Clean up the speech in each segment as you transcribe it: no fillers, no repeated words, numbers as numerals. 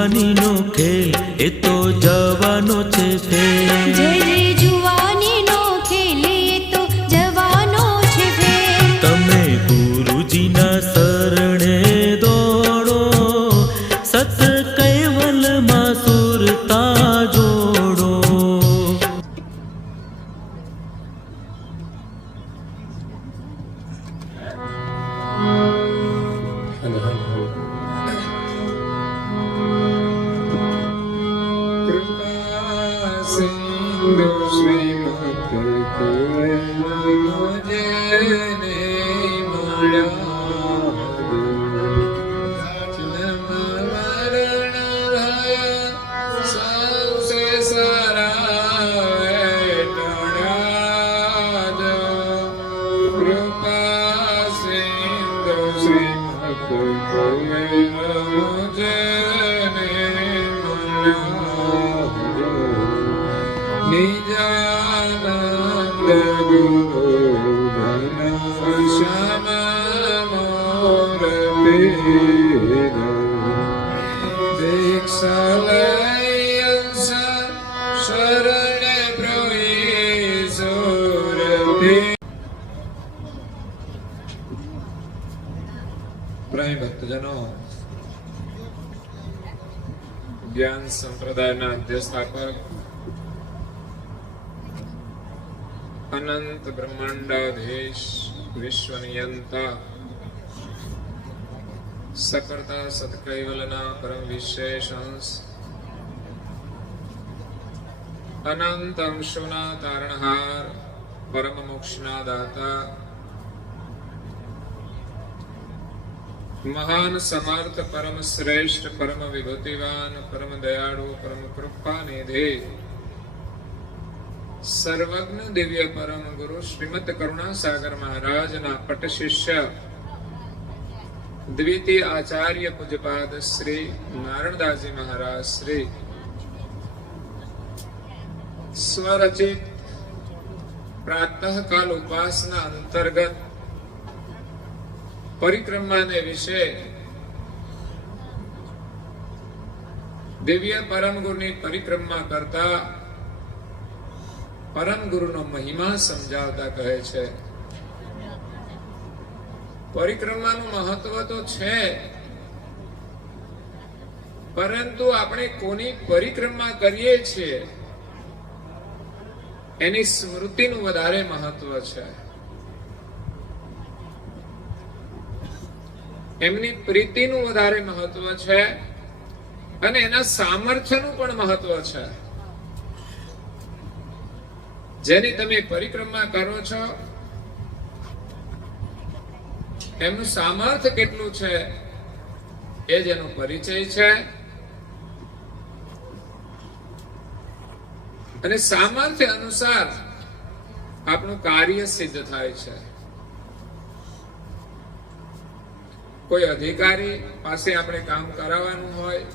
જુવાનીનો ખેલ એ તો જવાનો છે ફેલ. જય રે જુવાનીનો ખેલ એ તો જવાનો છે ફેલ. તમે ગુરુજીના શરણે દોડો, સત કૈવલમાં સુરતા જોડો. સિંધુ શ્રીમદ મુજે ને મળ્યા જન્મ મરણ ભયા સૌસે સારા ટળ્યા જો કૃપા સિંધુ શ્રીમદ મુજે ને મળ્યા નિજાનંદ ગુરુ ઘન શ્યામ મોર પીર દીક્ષા લઈ અંશ શરણે પ્રવી સુરભી. પ્રાય ભક્તજનો, જ્ઞાન સંપ્રદાયના અધ્યસ્થાપક અનંત બ્રહ્માંડાધીશ વિશ્વનિયંતા સકર્તા સત્કૈવલના પરમ વિશેષ અંશ અનંત અંશોના તારણહાર પરમ મોક્ષના દાતા મહાન સમર્થ પરમ શ્રેષ્ઠ પરમ વિભૂતિવાન પરમ દયાળુ પરમ કૃપાનિધિ સર્વજ્ઞ દિવ્ય પરમ ગુરુ શ્રીમદ કરુણાસાગર મહારાજના પટ શિષ્ય દ્વિતીય આચાર્ય પૂજ્યપાદ શ્રી નારણદાસજી મહારાજ શ્રી સ્વરચિત પ્રાતઃકાલ ઉપાસના અંતર્ગત પરિક્રમાને વિશે દિવ્ય પરમ ગુરુની પરિક્રમા કરતા પરમ ગુરુનો મહિમા સમજાવતા કહે છે, પરિક્રમાનું મહત્વ તો છે, પરંતુ આપણે કોની પરિક્રમા કરીએ છીએ એની સ્મૃતિનું વધારે મહત્વ છે. એમની પ્રીતિનું વધારે મહત્વ છે અને એના સામર્થ્યનું પણ મહત્વ છે. જેની તમે પરિક્રમા કરો છો એમનું સામર્થ્ય કેટલું છે એ જ એનો પરિચય છે. અને સામર્થ્ય અનુસાર આપણું કાર્ય સિદ્ધ થાય છે. કોઈ અધિકારી પાસે આપણે કામ કરાવવાનું હોય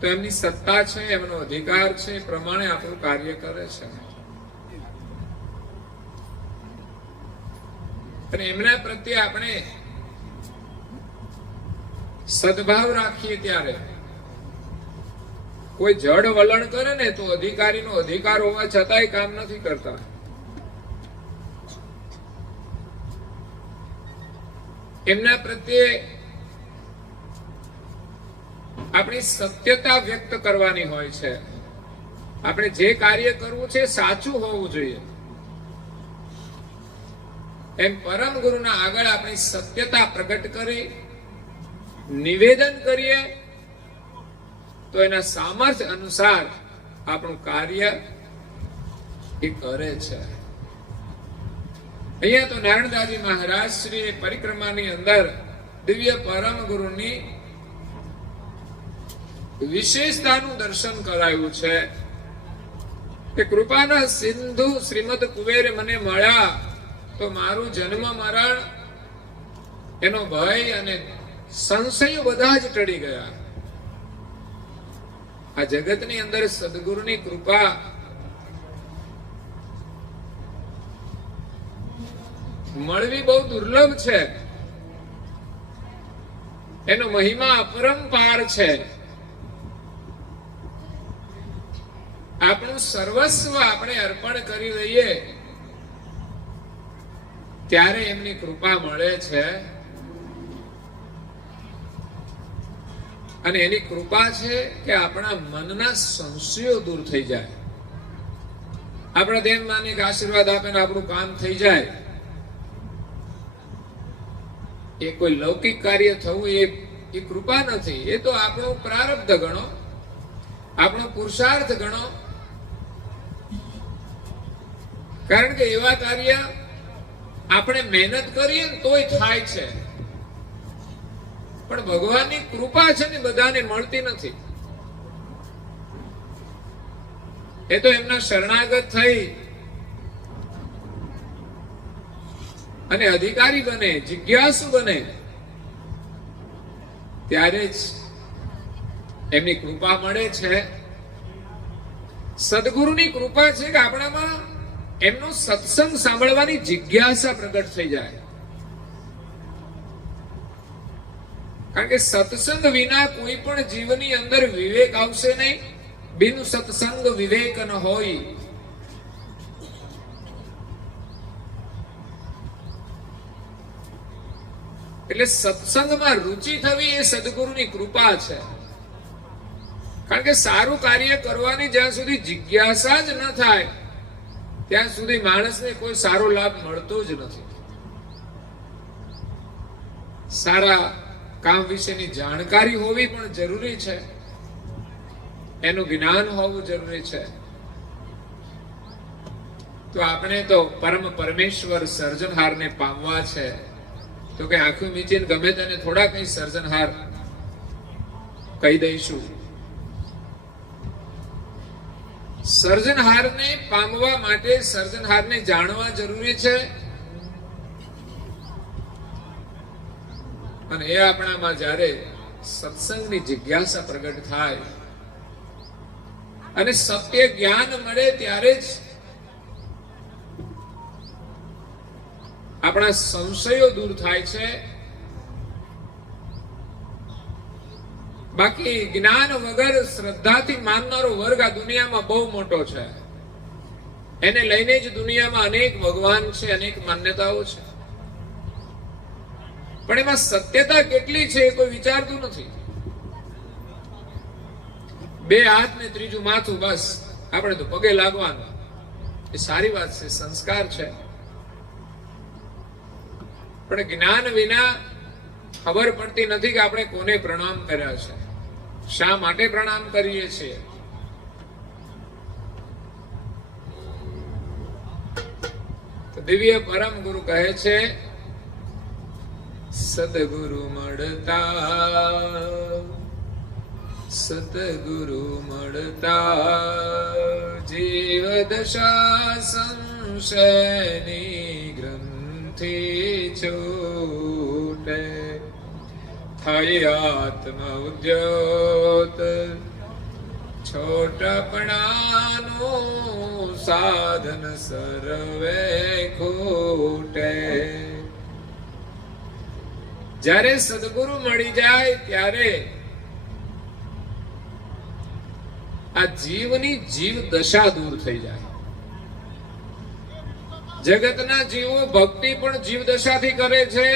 તો એમની સત્તા છે, એમનો અધિકાર છે, એ પ્રમાણે આપણું કાર્ય કરે છે. અને એમના પ્રત્યે આપણે સદભાવ રાખીએ ત્યારે કોઈ જડ વલણ કરે ને તો અધિકારીનો અધિકાર હોવા છતાંય કામ નથી કરતા. એમના પ્રત્યે આપણી સત્યતા વ્યક્ત કરવાની હોય છે. આપણે જે કાર્ય કરવું છે સાચું હોવું જોઈએ. એમ પરમ ગુરુના આગળ આપણી સત્યતા પ્રગટ કરી નિવેદન કરીએ તો એના સામર્થ્ય અનુસાર આપણું કાર્ય એ કરે છે. અહીંયા તો નારણદાસજી મહારાજ શ્રી પરિક્રમાની અંદર દિવ્ય પરમ ગુરુની વિશેષતાનું દર્શન કરાયું છે કે કૃપાના સિંધુ શ્રીમદ કુબેર મને મળ્યા તો મારું જન્મ મરણ એનો ભય અને સંશયો બધા જ ટળી ગયા. આ જગતની અંદર સદગુરુની કૃપા મળવી બહુ દુર્લભ છે. એનો મહિમા અપરંપાર છે. આપણું સર્વસ્વ આપણે અર્પણ કરી દઈએ ત્યારે એમની કૃપા મળે છે. અને એની કૃપા છે કે આપણા મનના સંશયો દૂર થઈ જાય. આપણે તેમ માની કે આશીર્વાદ આપે ને આપણું કામ થઈ જાય. એ કોઈ લૌકિક કાર્ય થવું એ કૃપા નથી. એ તો આપણું પ્રારબ્ધ ગણો, આપણો પુરુષાર્થ ગણો. કારણ કે એવા કાર્ય આપણે મહેનત કરીએ ને તોય થાય છે. પણ ભગવાનની કૃપા છે ને બધાને મળતી નથી. એ તો એમના શરણાગત થઈ અને અધિકારી બને, જિજ્ઞાસુ બને ત્યારે જ એમની કૃપા મળે છે. સદગુરુની કૃપા છે કે આપણામાં એમનો સત્સંગ સાંભળવાની જિજ્ઞાસા પ્રગટ થઈ જાય. કારણ કે સત્સંગ વિના કોઈ પણ જીવની અંદર વિવેક આવશે નહીં. બિન સત્સંગ વિવેક ન હોય. એટલે સત્સંગમાં રુચિ થવી એ સદગુરુની કૃપા છે. કારણ કે સારું કાર્ય કરવાની જ્યાં સુધી જિજ્ઞાસા જ ન થાય ત્યાં સુધી માણસને કોઈ સારો લાભ મળતો જ નથી. સારા કામ વિશેની જાણકારી હોવી પણ જરૂરી છે. એનું જ્ઞાન હોવું જરૂરી છે. તો આપણે તો પરમ પરમેશ્વર સર્જનહારને પામવા છે. તો કે આંખું મીચીને ગમે તેને થોડા કઈ સર્જનહાર કહી દઈશું. સર્જનહારને પામવા માટે સર્જનહારને જાણવા જરૂરી છે. અને એ આપણામાં જ્યારે સત્સંગની જિજ્ઞાસા પ્રગટ થાય અને સત્ય જ્ઞાન મળે ત્યારે જ આપણા સંશયો દૂર થાય છે. બાકી જ્ઞાન વગર શ્રદ્ધાથી માનનારો વર્ગ આ દુનિયામાં બહુ મોટો છે. એને લઈને જ દુનિયામાં અનેક ભગવાન છે, અનેક માન્યતાઓ છે. પણ એમાં સત્યતા કેટલી છે કોઈ વિચારતું નથી. બે હાથ ને ત્રીજું માથું, બસ આપણે તો પગે લાગવાનું. એ સારી વાત છે, સંસ્કાર છે. પણ જ્ઞાન વિના ખબર પડતી નથી કે આપણે કોને પ્રણામ કર્યા છે, શા માટે પ્રણામ કરીએ છીએ. તો દિવ્ય પરમ ગુરુ કહે છે, સદગુરુ મળતા જીવ દશા સંશયની ગ્રંથિ છૂટે. થઈ આત્મ ઉદ્યોત છોટપણાનું સાધન સર્વે ખૂટે. જ્યારે સદગુરુ મળી જાય ત્યારે આ જીવની જીવ દશા દૂર થઈ જાય. જગતના જીવો ભક્તિ પણ જીવ દશાથી કરે છે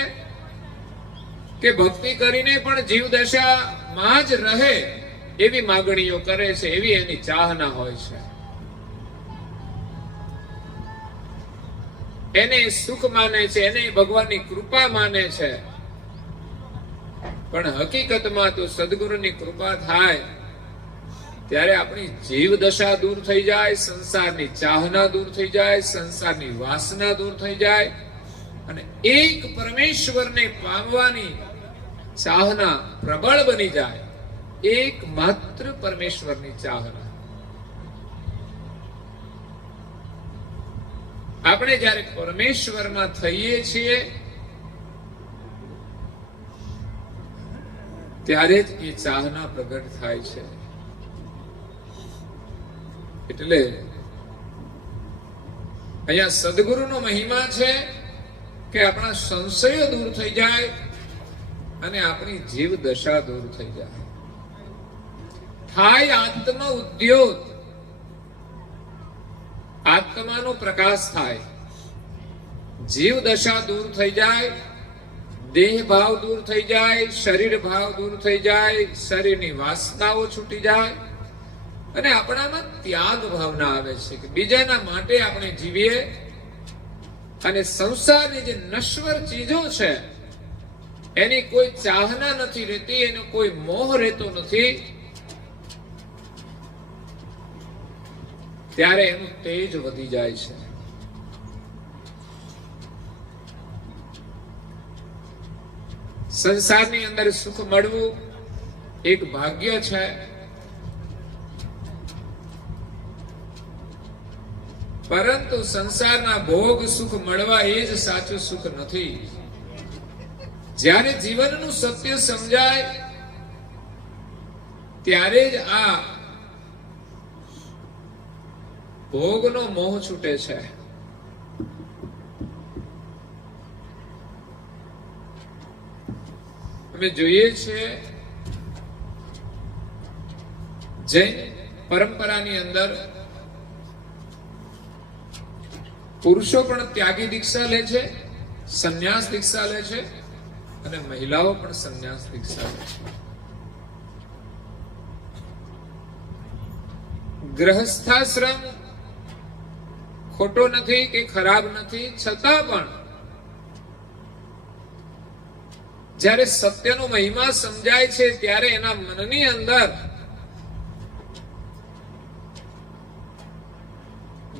કે ભક્તિ કરીને પણ જીવ દશામાં જ રહે એવી માગણીઓ કરે છે, એવી એની ચાહના હોય છે. એને સુખ માને છે, એને ભગવાનની કૃપા માને છે. પણ હકીકતમાં તો સદગુરુની કૃપા થાય ત્યારે આપણી જીવ દશા દૂર થઈ જાય, સંસારની ચાહના દૂર થઈ જાય, સંસારની વાસના દૂર થઈ જાય અને એક પરમેશ્વરને પામવાની ચાહના પ્રબળ બની જાય. એક માત્ર પરમેશ્વરની ચાહના. આપણે જ્યારે પરમેશ્વરમાં થઈએ છીએ ત્યારે જ એ ચાહના પ્રગટ થાય છે. એટલે અહીંયા સદગુરુનો મહિમા છે કે આપણા સંશયો દૂર થઈ જાય અને આપણી જીવ દશા દૂર થઈ જાય. થાય આત્મ ઉદ્યોગ, આત્માનો પ્રકાશ થાય, જીવ દશા દૂર થઈ જાય, દેહ ભાવ દૂર થઈ જાય, શરીર ભાવ દૂર થઈ જાય, શરીરની વાસનાઓ છૂટી જાય અને આપણામાં ત્યાગ ભાવના આવે છે કે બીજાના માટે આપણે જીવીએ અને સંસારની જે નશ્વર ચીજો છે એની કોઈ ચાહના નથી રહેતી, એનો કોઈ મોહ રહેતો નથી. ત્યારે એનું તેજ વધી જાય છે. સંસારની અંદર સુખ મળવું એક ભાગ્ય છે, પરંતુ સંસારના ભોગ સુખ મળવા એ જ સાચું સુખ નથી. જ્યારે જીવનનું સત્ય સમજાય ત્યારે જ આ ભોગનો મોહ છૂટે છે. અમે જોઈએ છીએ જૈન પરંપરાની અંદર પુરુષો પણ ત્યાગી દીક્ષા લે છે, સંન્યાસ દીક્ષા લે છે અને મહિલાઓ પણ સંન્યાસ દીક્ષા લે છે. ગ્રહસ્થાશ્રમ ખોટો નથી કે ખરાબ નથી, છતાં પણ જ્યારે સત્યનો મહિમા સમજાય છે ત્યારે એના મનની અંદર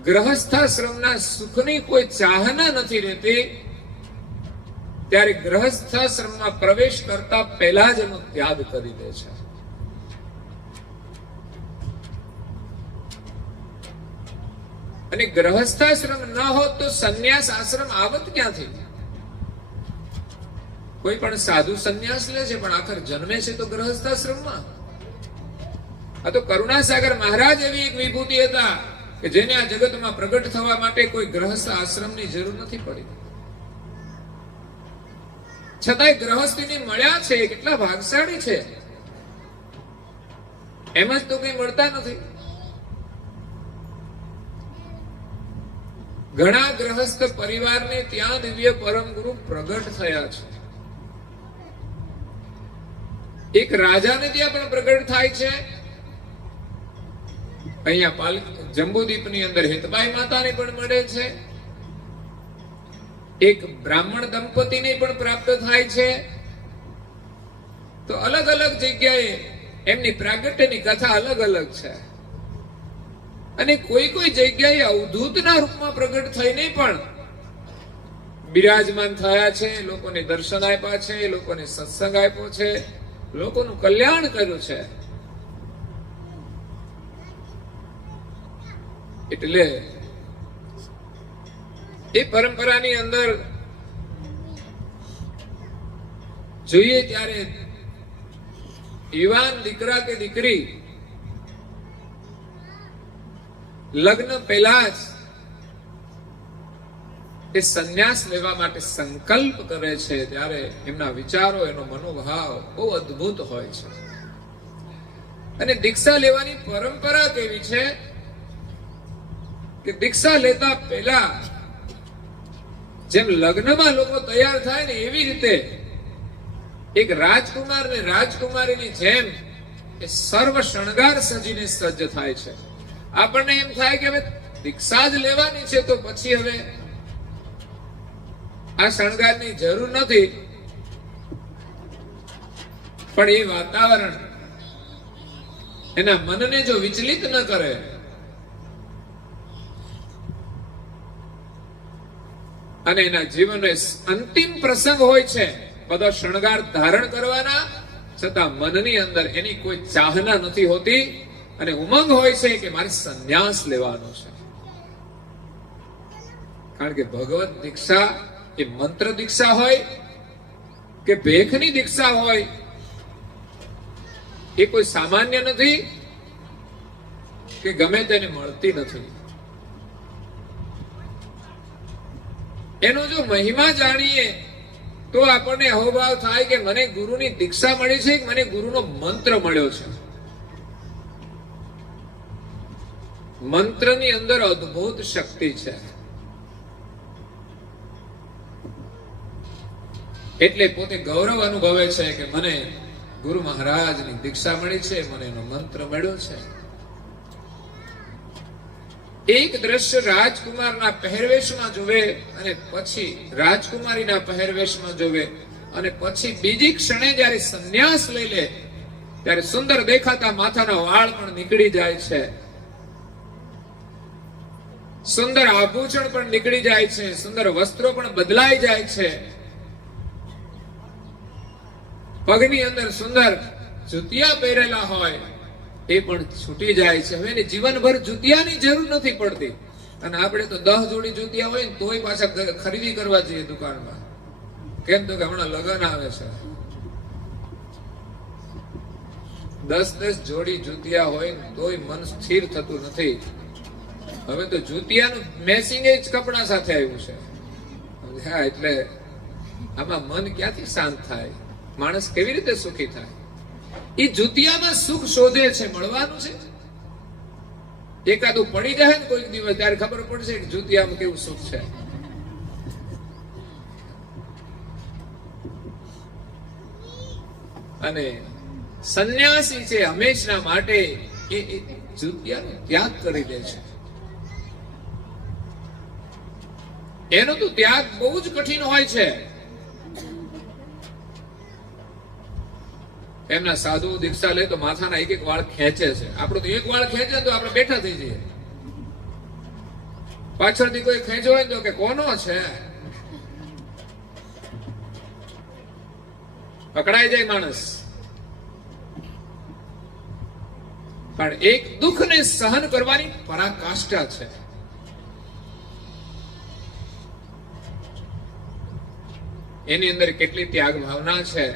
ગ્રહસ્થાશ્રમના સુખની કોઈ ચાહના નથી રહેતી. ત્યારે ગ્રહસ્થાશ્રમમાં પ્રવેશ કરતા પહેલા જ એનો ત્યાગ કરી દે છે. અને ગ્રહસ્થાશ્રમ ન હોત તો સંન્યાસ આશ્રમ આવત ક્યાંથી? કોઈ પણ સાધુ સંન્યાસ લે છે પણ આખર જન્મે છે તો ગ્રહસ્થાશ્રમમાં. આ તો કરુણાસાગર મહારાજ એવી એક વિભૂતિ હતા કે જેને આ જગતમાં પ્રગટ થવા માટે કોઈ ગ્રહસ્થ આશ્રમની જરૂર નથી પડી. છતાંય ગ્રહસ્થીની મળ્યા છે, કેટલા ભાગશાળી છે. એમ જ તો કઈ મળતા નથી. ઘણા ગ્રહસ્થ પરિવારને ત્યાં દિવ્ય પરમ ગુરુ પ્રગટ થયા છે. એક રાજાને ત્યાં પણ પ્રગટ થાય છે. અહીંયા જંબુદીપની અંદર હેતબાઈ માતાને પણ મળે છે. એક બ્રાહ્મણ દંપતીને પણ પ્રાપ્ત થાય છે. તો અલગ અલગ જગ્યાએ એમની પ્રાગટ્યની કથા અલગ અલગ છે. અને કોઈ કોઈ જગ્યાએ અવધૂતના રૂપમાં પ્રગટ થઈને પણ બિરાજમાન થયા છે, લોકોને દર્શન આપ્યા છે, લોકોને સત્સંગ આપ્યો છે, લોકોનું કલ્યાણ કર્યું છે. એટલે એ પરંપરાની અંદર જોઈએ ત્યારે યુવાન દીકરા કે દીકરી લગ્ન પહેલા જ એ સંન્યાસ લેવા માટે સંકલ્પ કરે છે ત્યારે એમના વિચારો, એનો મનોભાવ બહુ અદ્ભુત હોય છે. અને દીક્ષા લેવાની પરંપરા કેવી છે કે દીક્ષા લેતા પહેલા જેમ લગ્નમાં લોકો તૈયાર થાય ને એવી રીતે એક રાજકુમાર ને રાજકુમારીની જેમ એ સર્વ શણગાર સજીને સજ્જ થાય છે. આપણને એમ થાય કે હવે દીક્ષા જ લેવાની છે તો પછી હવે આ શણગારની જરૂર નથી. પણ એ વાતાવરણ એના મનને જો વિચલિત ન કરે અને એના જીવનનો અંતિમ પ્રસંગ હોય છે બધા શણગાર ધારણ કરવાના, છતાં મનની અંદર એની કોઈ ચાહના નથી હોતી અને ઉમંગ હોય છે કે મારે સંન્યાસ લેવાનો છે. કારણ કે ભગવત દીક્ષા એ મંત્ર દીક્ષા હોય કે ભેખની દીક્ષા હોય એ કોઈ સામાન્ય નથી કે ગમે તેને મળતી નથી. એનો જો મહિમા જાણીએ તો આપણને અહોભાવ થાય કે મને ગુરુની દીક્ષા મળી છે, મને ગુરુનો મંત્ર મળ્યો છે. મંત્રની અંદર અદ્ભુત શક્તિ છે. એટલે પોતે ગૌરવ અનુભવે છે કે મને ગુરુ મહારાજની દીક્ષા મળી છે, મને એનો મંત્ર મળ્યો છે. એક દ્રશ્ય રાજકુમારના પહેરવેશમાં જોવે અને પછી રાજકુમારીના પહેરવેશમાં જોવે અને પછી બીજી ક્ષણે જ્યારે સંન્યાસ લઈ લે ત્યારે સુંદર દેખાતા માથાના વાળ પણ નીકળી જાય છે, સુંદર આભૂષણ પણ નીકળી જાય છે, સુંદર વસ્ત્રો પણ બદલાઈ જાય છે, પગની અંદર સુંદર જુતિયા પહેરેલા હોય એ પણ છૂટી જાય છે. હવે એને જીવનભર જુતિયાની જરૂર નથી પડતી. અને આપણે તો 10 જોડી જુતિયા હોય ને તોય પાછા ખરીદી કરવા જઈએ દુકાનમાં. કેમ તો કે હમણાં લગ્ન આવે છે. 10 જોડી જુતિયા હોય ને તોય મન સ્થિર થતું નથી. હવે તો જુતિયાનું મેચિંગ જ કપડા સાથે આવ્યું છે. હા, એટલે આમાં મન ક્યાંથી શાંત થાય? માણસ કેવી રીતે સુખી થાય? એ જુતિયામાં સુખ શોધે છે, મળવાનું છે. એકાદું પડી જાય ને કોઈક દિવસ ત્યારે ખબર પડશે કે જુતિયામાં કેવું સુખ છે. અને સંન્યાસી છે હંમેશના માટે એ જુતિયાનો ત્યાગ કરી દે છે. એનો તો ત્યાગ બહુ જ કઠિન હોય છે. એમના સાધુ દીક્ષા લે તો માથાના એક વાળ ખેંચે છે. આપણો તો એક વાળ ખેંચે તો આપણે બેઠા થઈ જઈએ. પાછળથી કોઈ ખેંચો હોય તો કે કોનો છે, પકડાઈ જાય માણસ. પણ એક દુઃખને સહન કરવાની પરાકાષ્ઠા છે. એની અંદર કેટલી ત્યાગ ભાવના છે.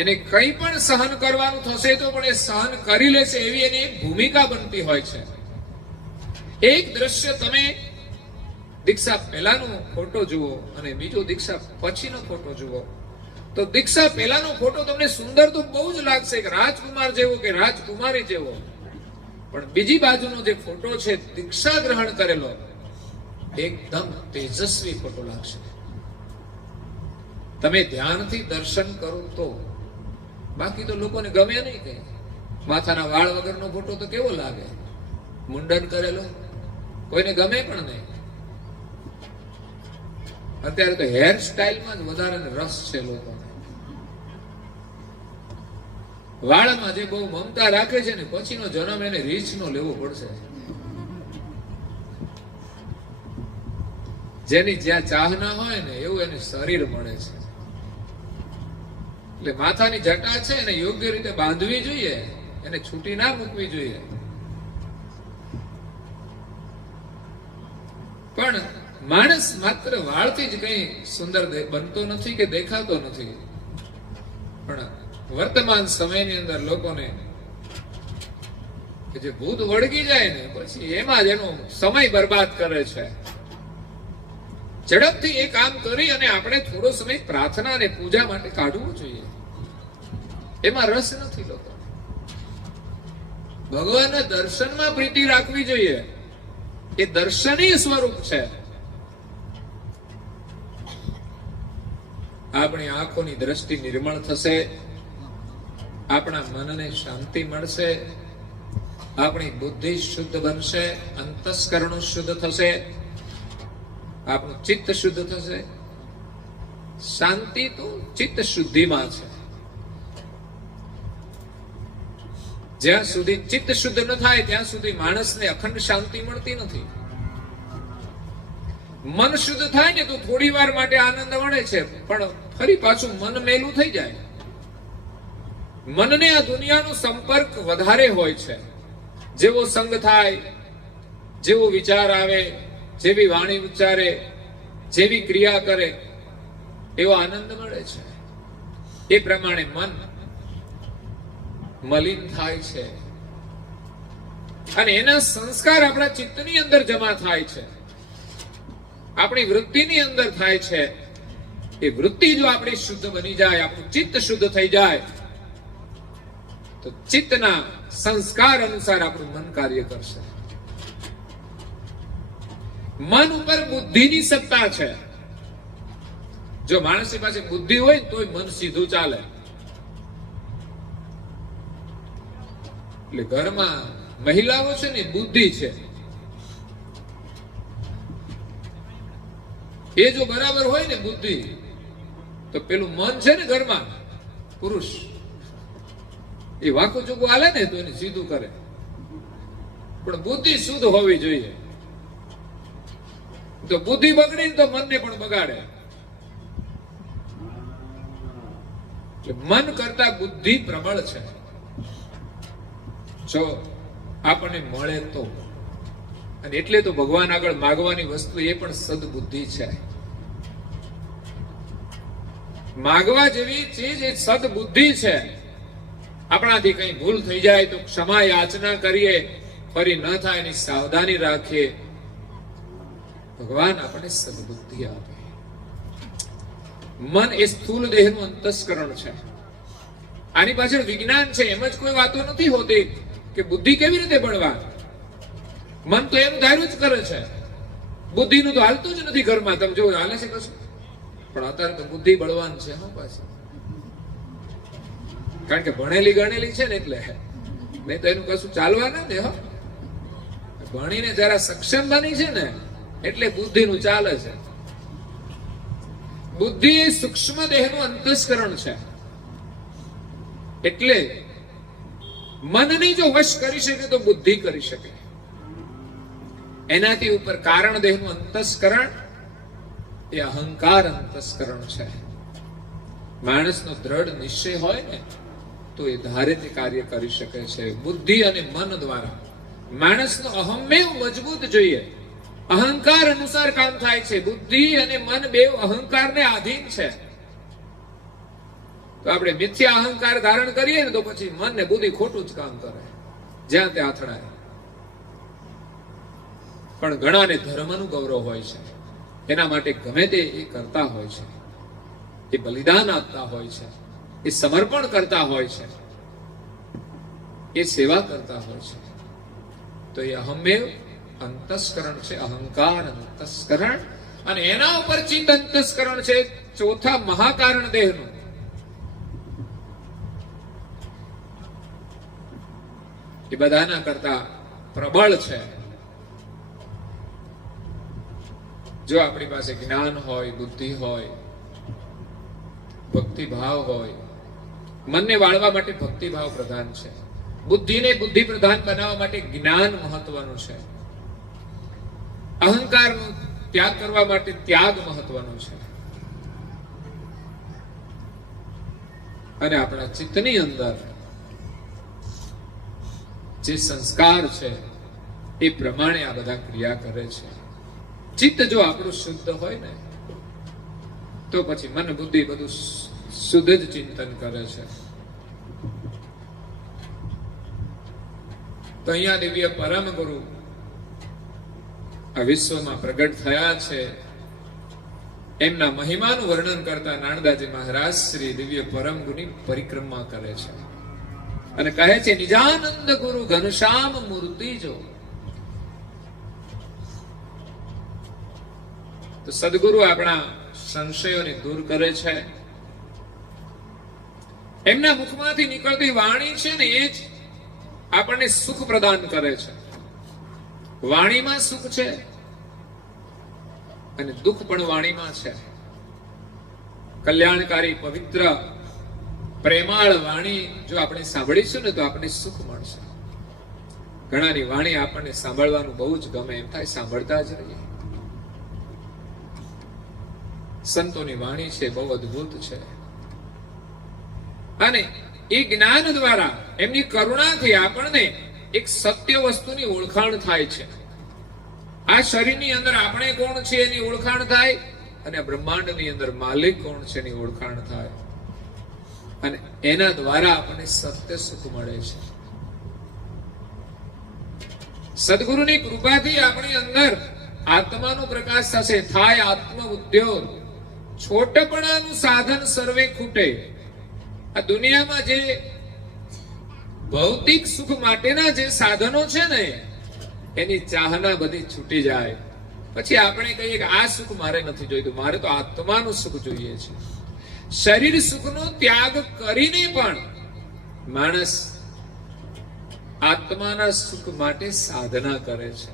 એને કંઈ પણ સહન કરવાનું થશે તો પણ એ સહન કરી લેશે એવી એની એક ભૂમિકા બનતી હોય છે. એક દ્રશ્ય તમે દીક્ષા પહેલાનો ફોટો જુઓ અને બીજો દીક્ષા પછીનો ફોટો જુઓ તો દીક્ષા પહેલાનો ફોટો તમને સુંદર તો બહુ જ લાગશે કે રાજકુમાર જેવો કે રાજકુમારી જેવો. પણ બીજી બાજુનો જે ફોટો છે દીક્ષા ગ્રહણ કરેલો એકદમ તેજસ્વી ફોટો લાગશે. તમે ધ્યાનથી દર્શન કરો તો. બાકી તો લોકોને ગમે નહીં. કઈ માથાના વાળ વગરનો ફોટો તો કેવો લાગે, મુંડન કરેલો કોઈને ગમે પણ નહીં. અત્યારે તો હેર સ્ટાઇલમાં જ વધારે રસ છે લોકોને. વાળમાં જે બહુ મમતા રાખે છે ને પછીનો જન્મ એને રીછનો લેવો પડશે. જેની જ્યાં ચાહના હોય ને એવું એને શરીર મળે છે. એટલે માથાની જટા છે એને યોગ્ય રીતે બાંધવી જોઈએ, એને છૂટી ના મૂકવી જોઈએ. પણ માણસ માત્ર વાળથી જ કઈ સુંદર બનતો નથી કે દેખાતો નથી. પણ વર્તમાન સમયની અંદર લોકોને જે ભૂત વળગી જાય ને પછી એમાં જ એનો સમય બરબાદ કરે છે. ઝડપથી એ કામ કરી અને આપણે થોડો સમય પ્રાર્થના અને પૂજા માટે કાઢવું જોઈએ. એમાં રસ નથી લોકો. ભગવાનના દર્શનમાં પ્રીતિ રાખવી જોઈએ. એ દર્શનીય સ્વરૂપ છે. આપણી આંખોની દ્રષ્ટિ નિર્મળ થશે, આપણા મનને શાંતિ મળશે, આપણી બુદ્ધિ શુદ્ધ બનશે, અંતસ્કરણો શુદ્ધ થશે, આપણું ચિત્ત શુદ્ધ થશે. શાંતિ તો ચિત્ત શુદ્ધિમાં છે. જ્યાં સુધી ચિત્ત શુદ્ધ ન થાય ત્યાં સુધી માણસને અખંડ શાંતિ મળતી નથી. મન શુદ્ધ થાય ને તો થોડી વાર માટે આનંદ મળે છે, પણ ફરી પાછું મન મેલું થઈ જાય. મનને આ દુનિયાનો સંપર્ક વધારે હોય છે. જેવો સંગ થાય, જેવો વિચાર આવે, જેવી વાણી ઉચ્ચારે, જેવી ક્રિયા કરે એવો આનંદ મળે છે. એ પ્રમાણે મન મલિન થાય છે અને એના સંસ્કાર આપણા ચિત્તની અંદર જમા થાય છે, આપણી વૃત્તિની અંદર થાય છે. એ વૃત્તિ જો આપણી શુદ્ધ બની જાય, આપણું ચિત્ત શુદ્ધ થઈ જાય, તો ચિત્તના સંસ્કાર અનુસાર આપણું મન કાર્ય કરશે. મન ઉપર બુદ્ધિની સત્તા છે. જો માણસની પાસે બુદ્ધિ હોય તોય મન સીધું ચાલે. એટલે ઘરમાં મહિલાઓ છે ને બુદ્ધિ છે, એ જો બરાબર હોય ને બુદ્ધિ, તો પેલું મન છે ને ઘરમાં પુરુષ, એ વાંકું ચૂકું હાલે ને તો એને સીધું કરે. પણ બુદ્ધિ શુદ્ધ હોવી જોઈએ. તો બુદ્ધિ બગડી તો મનને પણ બગાડે. મન કરતા બુદ્ધિ પ્રબળ છે. જો આપણને મળે તો, અને એટલે તો ભગવાન આગળ માગવાની વસ્તુ એ પણ સદબુદ્ધિ છે. માગવા જેવી ચીજ એ સદબુદ્ધિ છે. આપણાથી કઈ ભૂલ થઈ જાય તો ક્ષમા યાચના કરીએ, ફરી ન થાય એની સાવધાની રાખીએ. ભગવાન આપણને સદબુદ્ધિ આપે. મન એ સ્થૂલ દેહનું અંતસ્કરણ છે. આની પાછળ વિજ્ઞાન છે. એમ જ કોઈ વાતો નથી હોતી કે બુદ્ધિ કેવી રીતે બળવા. મન તો એનું ધાર્યું જ કરે છે. બુદ્ધિનું તો હાલતું જ નથી ઘરમાં. તમે જો હાલે છે કશું, પણ અત્યારે તો બુદ્ધિ બળવાન છે. હા, પાછી કારણ કે ભણેલી ગણેલી છે ને, એટલે નહીં તો એનું કશું ચાલવાના ને. ભણીને જરા સક્ષમ બની છે ને, એટલે બુદ્ધિનું ચાલે છે. બુદ્ધિ એ સૂક્ષ્મ દેહનું અંતસ્કરણ છે. એટલે મનને જો વશ કરી શકે તો બુદ્ધિ કરી શકે. એનાથી ઉપર કારણ દેહનું અંતસ્કરણ એ અહંકાર અંતસ્કરણ છે. માણસનો દ્રઢ નિશ્ચય હોય ને તો એ ધારે તે કાર્ય કરી શકે છે. બુદ્ધિ અને મન દ્વારા માણસનો અહમેવ મજબૂત જોઈએ. અહંકાર અનુસાર કામ થાય છે. બુદ્ધિ અને મન બે અહંકારને આધીન છે. તો આપણે મિથ્યા અહંકાર ધારણ કરીએ ને તો પછી મન ને બુદ્ધિ ખોટું જ કામ કરે, જ્યાં ત્યાં અથડાય. પણ ઘણાને ધર્મનું ગૌરવ હોય છે, એના માટે ગમે તે એ કરતા હોય છે, એ બલિદાન આપતા હોય છે, એ સમર્પણ કરતા હોય છે, એ સેવા કરતા હોય છે. તો એ અહમેવ અંતસ્કરણ છે, અહંકાર અંતસ્કરણ. અને એના ઉપર ચિત્ત અંતસ્કરણ છે, ચોથા મહાકારણ દેહનું. એ બધાના કરતા પ્રબળ છે. જો આપણી પાસે જ્ઞાન હોય, બુદ્ધિ હોય, ભક્તિભાવ હોય. મનને વાળવા માટે ભક્તિભાવ પ્રધાન છે. બુદ્ધિને બુદ્ધિ પ્રધાન બનાવવા માટે જ્ઞાન મહત્વનું છે. અહંકારનો ત્યાગ કરવા માટે ત્યાગ મહત્વનો છે. અને આપણા ચિત્તની અંદર જે સંસ્કાર છે એ પ્રમાણે આ બધા ક્રિયા કરે છે. ચિત્ત જો આપણું શુદ્ધ હોય ને તો પછી મન બુદ્ધિ બધું શુદ્ધ જ ચિંતન કરે છે. તો અહીંયા દિવ્ય પરમ ગુરુ આ વિશ્વમાં પ્રગટ થયા છે. એમના મહિમાનું વર્ણન કરતા નારદાજી મહારાજ શ્રી દિવ્ય પરમ ગુરુની પરિક્રમા કરે છે અને કહે છે, નિજાનંદ ગુરુ ઘનશ્યામ મૂર્તિ જો. તો સદગુરુ આપણા સંશયોને દૂર કરે છે. એમના મુખમાંથી નીકળતી વાણી છે ને એ જ આપણને સુખ પ્રદાન કરે છે. વાણીમાં સુખ છે અને દુઃખ પણ વાણીમાં છે. કલ્યાણકારી પવિત્ર પ્રેમાળ વાણી જો આપણે સાંભળીશું ને તો આપણને સુખ મળશે. ઘણાની વાણી આપણને સાંભળવાનું બહુ જ ગમે, એમ થાય સાંભળતા જ રહીએ. સંતોની વાણી છે બહુ અદ્ભુત છે. અને એ જ્ઞાન દ્વારા, એમની કરુણાથી આપણને એક સત્ય વસ્તુની ઓળખાણ થાય છે. આ શરીરની અંદર આપણે કોણ છે એની ઓળખાણ થાય, અને બ્રહ્માંડની અંદર માલિક કોણ છે એની ઓળખાણ થાય. અને એના દ્વારા આપણને સત્ય સુખ મળે છે. સદગુરુની કૃપાથી આપણી અંદર આત્માનો પ્રકાશ થશે. થાય આત્મ ઉદ્યોગ. છોટપણાનું સાધન સર્વે ખૂટે. આ દુનિયામાં જે ભૌતિક સુખ માટેના જે સાધનો છે ને એની ચાહના બધી છૂટી જાય. પછી આપણે કહીએ કે આ સુખ મારે નથી જોઈતું, મારે તો આત્માનું સુખ જોઈએ છે. શરીર સુખનો ત્યાગ કરીને પણ માણસ આત્માના સુખ માટે સાધના કરે છે.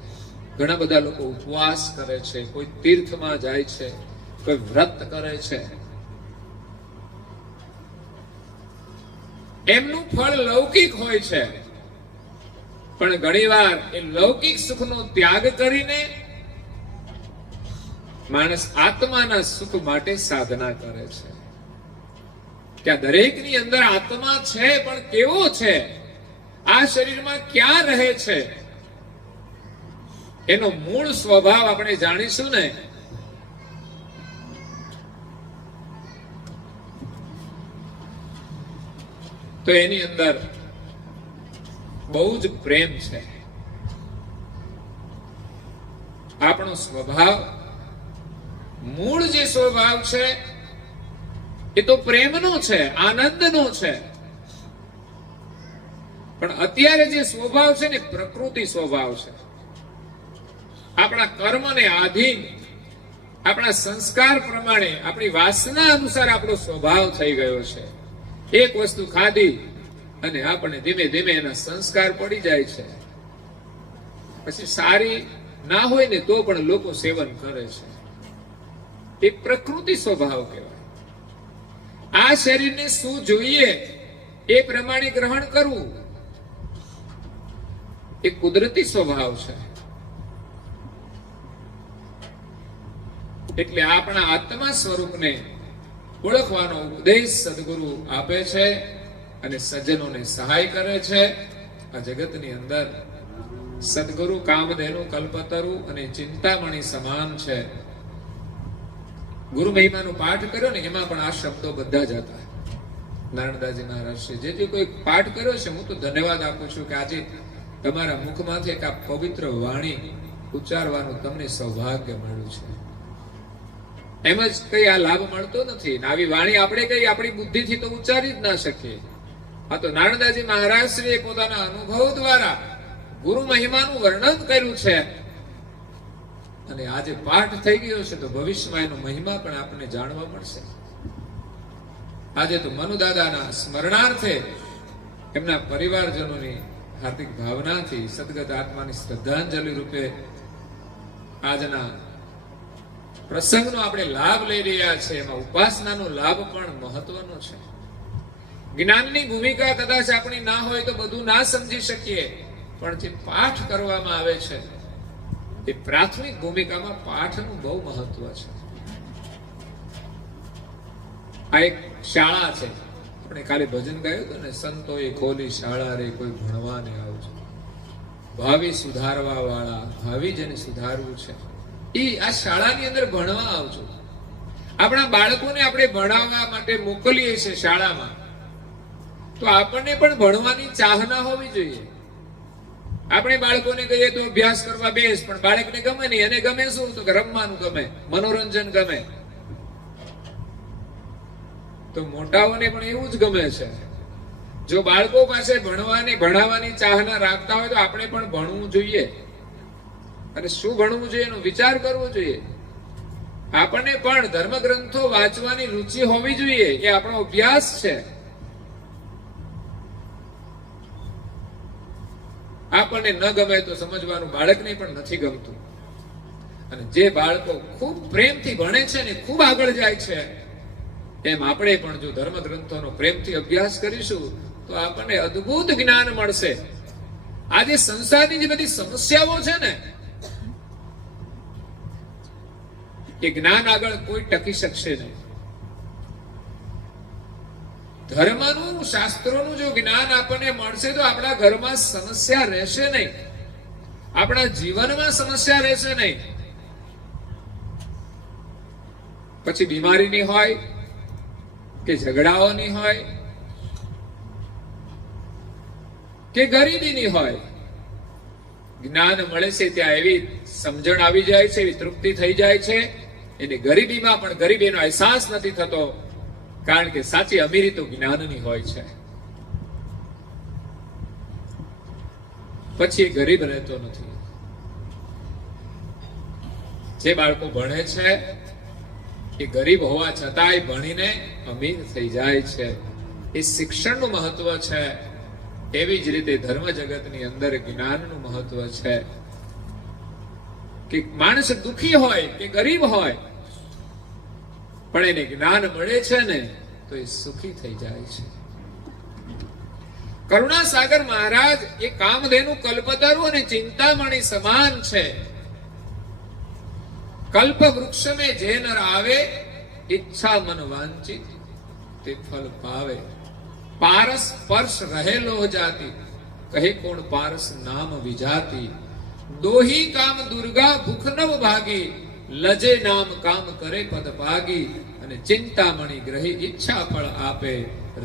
ઘણા બધા લોકો ઉપવાસ કરે છે, કોઈ તીર્થમાં જાય છે, કોઈ વ્રત કરે છે. એમનું ફળ લૌકિક હોય છે, પણ ઘણીવાર એ લૌકિક સુખનો ત્યાગ કરીને માણસ આત્માના સુખ માટે સાધના કરે છે. ત્યાં દરેકની અંદર આત્મા છે, પણ કેવો છે, આ શરીરમાં ક્યાં રહે છે, એનો મૂળ સ્વભાવ આપણે જાણીશું ને તો એની અંદર બહુ જ પ્રેમ છે. આપણો સ્વભાવ, મૂળ જે સ્વભાવ છે એ તો પ્રેમનો છે, આનંદનો છે. પણ અત્યારે જે સ્વભાવ છે ને પ્રકૃતિ સ્વભાવ છે. આપણા કર્મને આધીન, આપણા સંસ્કાર પ્રમાણે, આપણી વાસના અનુસાર આપણો સ્વભાવ થઈ ગયો છે. એક વસ્તુ ખાધી અને આપણે ધીમે ધીમે એના સંસ્કાર પડી જાય છે. પછી સારી ના હોય ને તો પણ લોકો સેવન કરે છે. એ પ્રકૃતિ સ્વભાવ કહેવાય. આ શરીરને શું જોઈએ એ પ્રમાણે ગ્રહણ કરવું એ કુદરતી સ્વભાવ છે. એટલે આપણા આત્મા સ્વરૂપને ઓળખવાનો ઉપદેશ સદગુરુ આપે છે અને સજ્જનોને સહાય કરે છે. આ જગતની અંદર સદગુરુ કામધેનુ કલ્પતરુ અને ચિંતામણી સમાન છે. ગુરુ મહિમાનો પાઠ કર્યો ને એમાં પણ આ શબ્દો બધા જ હતા. નારણદાસજી મહારાજ જે કોઈ પાઠ કર્યો છે, હું તો ધન્યવાદ આપું છું કે આજે તમારા મુખમાંથી એક આ પવિત્ર વાણી ઉચ્ચારવાનું તમને સૌભાગ્ય મળ્યું છે. એમ જ કઈ આ લાભ મળતો નથી. આવી વાણી આપણે કઈ આપણી બુદ્ધિથી તો ઉચ્ચારી જ ના શકીએ. આ તો નારણદાસજી મહારાજ શ્રીએ પોતાના અનુભવ દ્વારા ગુરુ મહિમાનું વર્ણન કર્યું છે અને આજે પાઠ થઈ ગયો છે તો ભવિષ્યમાં એનો મહિમા પણ આપણને જાણવા મળશે. આજે તો મનુદાદાના સ્મરણાર્થે એમના પરિવારજનોની હાર્દિક ભાવનાથી સદગત આત્માની શ્રદ્ધાંજલિ રૂપે આજના પ્રસંગનો આપણે લાભ લઈ રહ્યા છે. એમાં ઉપાસનાનો લાભ પણ મહત્વનો છે. જ્ઞાનની ભૂમિકા કદાચ આપણી ના હોય તો બધું ના સમજી શકીએ, પણ જે પાઠ કરવામાં આવે છે એ પ્રાથમિક ભૂમિકામાં પાઠનું બહુ મહત્વ છે. આ એક શાળા છે. આપણે કાલે ભજન ગાયું હતું ને, સંતોએ ખોલી શાળા રે કોઈ ભણવાને આવજો, ભાવિ સુધારવા વાળા, ભાવિ જેને સુધારવું છે એ આ શાળાની અંદર ભણવા આવજો. આપણા બાળકોને આપણે ભણાવવા માટે મોકલીએ છીએ શાળામાં, તો આપણને પણ ભણવાની ચાહના હોવી જોઈએ. આપણે બાળકોને કહીએ તો અભ્યાસ કરવા બેસ, પણ બાળકને ગમે નહીં. એને ગમે શું? તો રમવાનું ગમે, મનોરંજન ગમે. તો મોટાઓને પણ એવું જ ગમે છે. જો બાળકો પાસે ભણાવવાની ચાહના રાખતા હોય તો આપણે પણ ભણવું જોઈએ. અને શું ભણવું જોઈએ એનો વિચાર કરવો જોઈએ. આપણને પણ ધર્મગ્રંથો વાંચવાની રુચિ હોવી જોઈએ. એ આપણો અભ્યાસ છે. આપણને ન ગમે તો સમજવાનું, બાળકને પણ નથી ગમતું. અને જે બાળકો ખૂબ પ્રેમથી ભણે છે ને ખૂબ આગળ જાય છે, એમ આપણે પણ જો ધર્મગ્રંથોનો પ્રેમથી અભ્યાસ કરીશું તો આપણને અદ્ભુત જ્ઞાન મળશે. આજે સંસારની જે બધી સમસ્યાઓ છે ને એ જ્ઞાન આગળ કોઈ ટકી શકશે નહીં. ધર્મનું, શાસ્ત્રોનું જો જ્ઞાન આપણને મળશે તો આપણા ઘરમાં સમસ્યા રહેશે નહીં, આપણા જીવનમાં સમસ્યા રહેશે નહીં. પછી બીમારીની હોય કે ઝઘડાઓની હોય કે ગરીબીની હોય, જ્ઞાન મળે છે ત્યાં એવી સમજણ આવી જાય છે, એવી તૃપ્તિ થઈ જાય છે એની ગરીબીમાં પણ ગરીબીનો અહેસાસ નથી થતો, કારણ કે સાચી અમીરી તો જ્ઞાનની હોય છે. પછી એ ગરીબ રહેતો નથી. જે બાળકો ભણે છે એ ગરીબ હોવા છતાંય ભણીને અમીર થઈ જાય છે. એ શિક્ષણનું મહત્વ છે. એવી જ રીતે ધર્મ જગતની અંદર જ્ઞાનનું મહત્વ છે. કે માણસ દુખી હોય કે ગરીબ હોય, પણ એને જ્ઞાન મળે છે ને તો એ સુખી થઈ જાય છે. કરુણાસાગર મહારાજ એ કામધેનુ, કલ્પતરુ અને ચિંતામણી સમાન છે. કલ્પ વૃક્ષ में જે નર આવે, ઈચ્છા મન વાંચિત તે ફલ પાવે. પારસ સ્પર્શ રહેલો જાતી, કહે કોણ પારસ નામ વિજાતી. દોહી કામ દુર્ગા ભૂખ નવ ભાગી, લજે નામ કામ કરે પદ ભાગી. અને ચિંતામણી ગ્રહી ઈચ્છા ફળ આપે,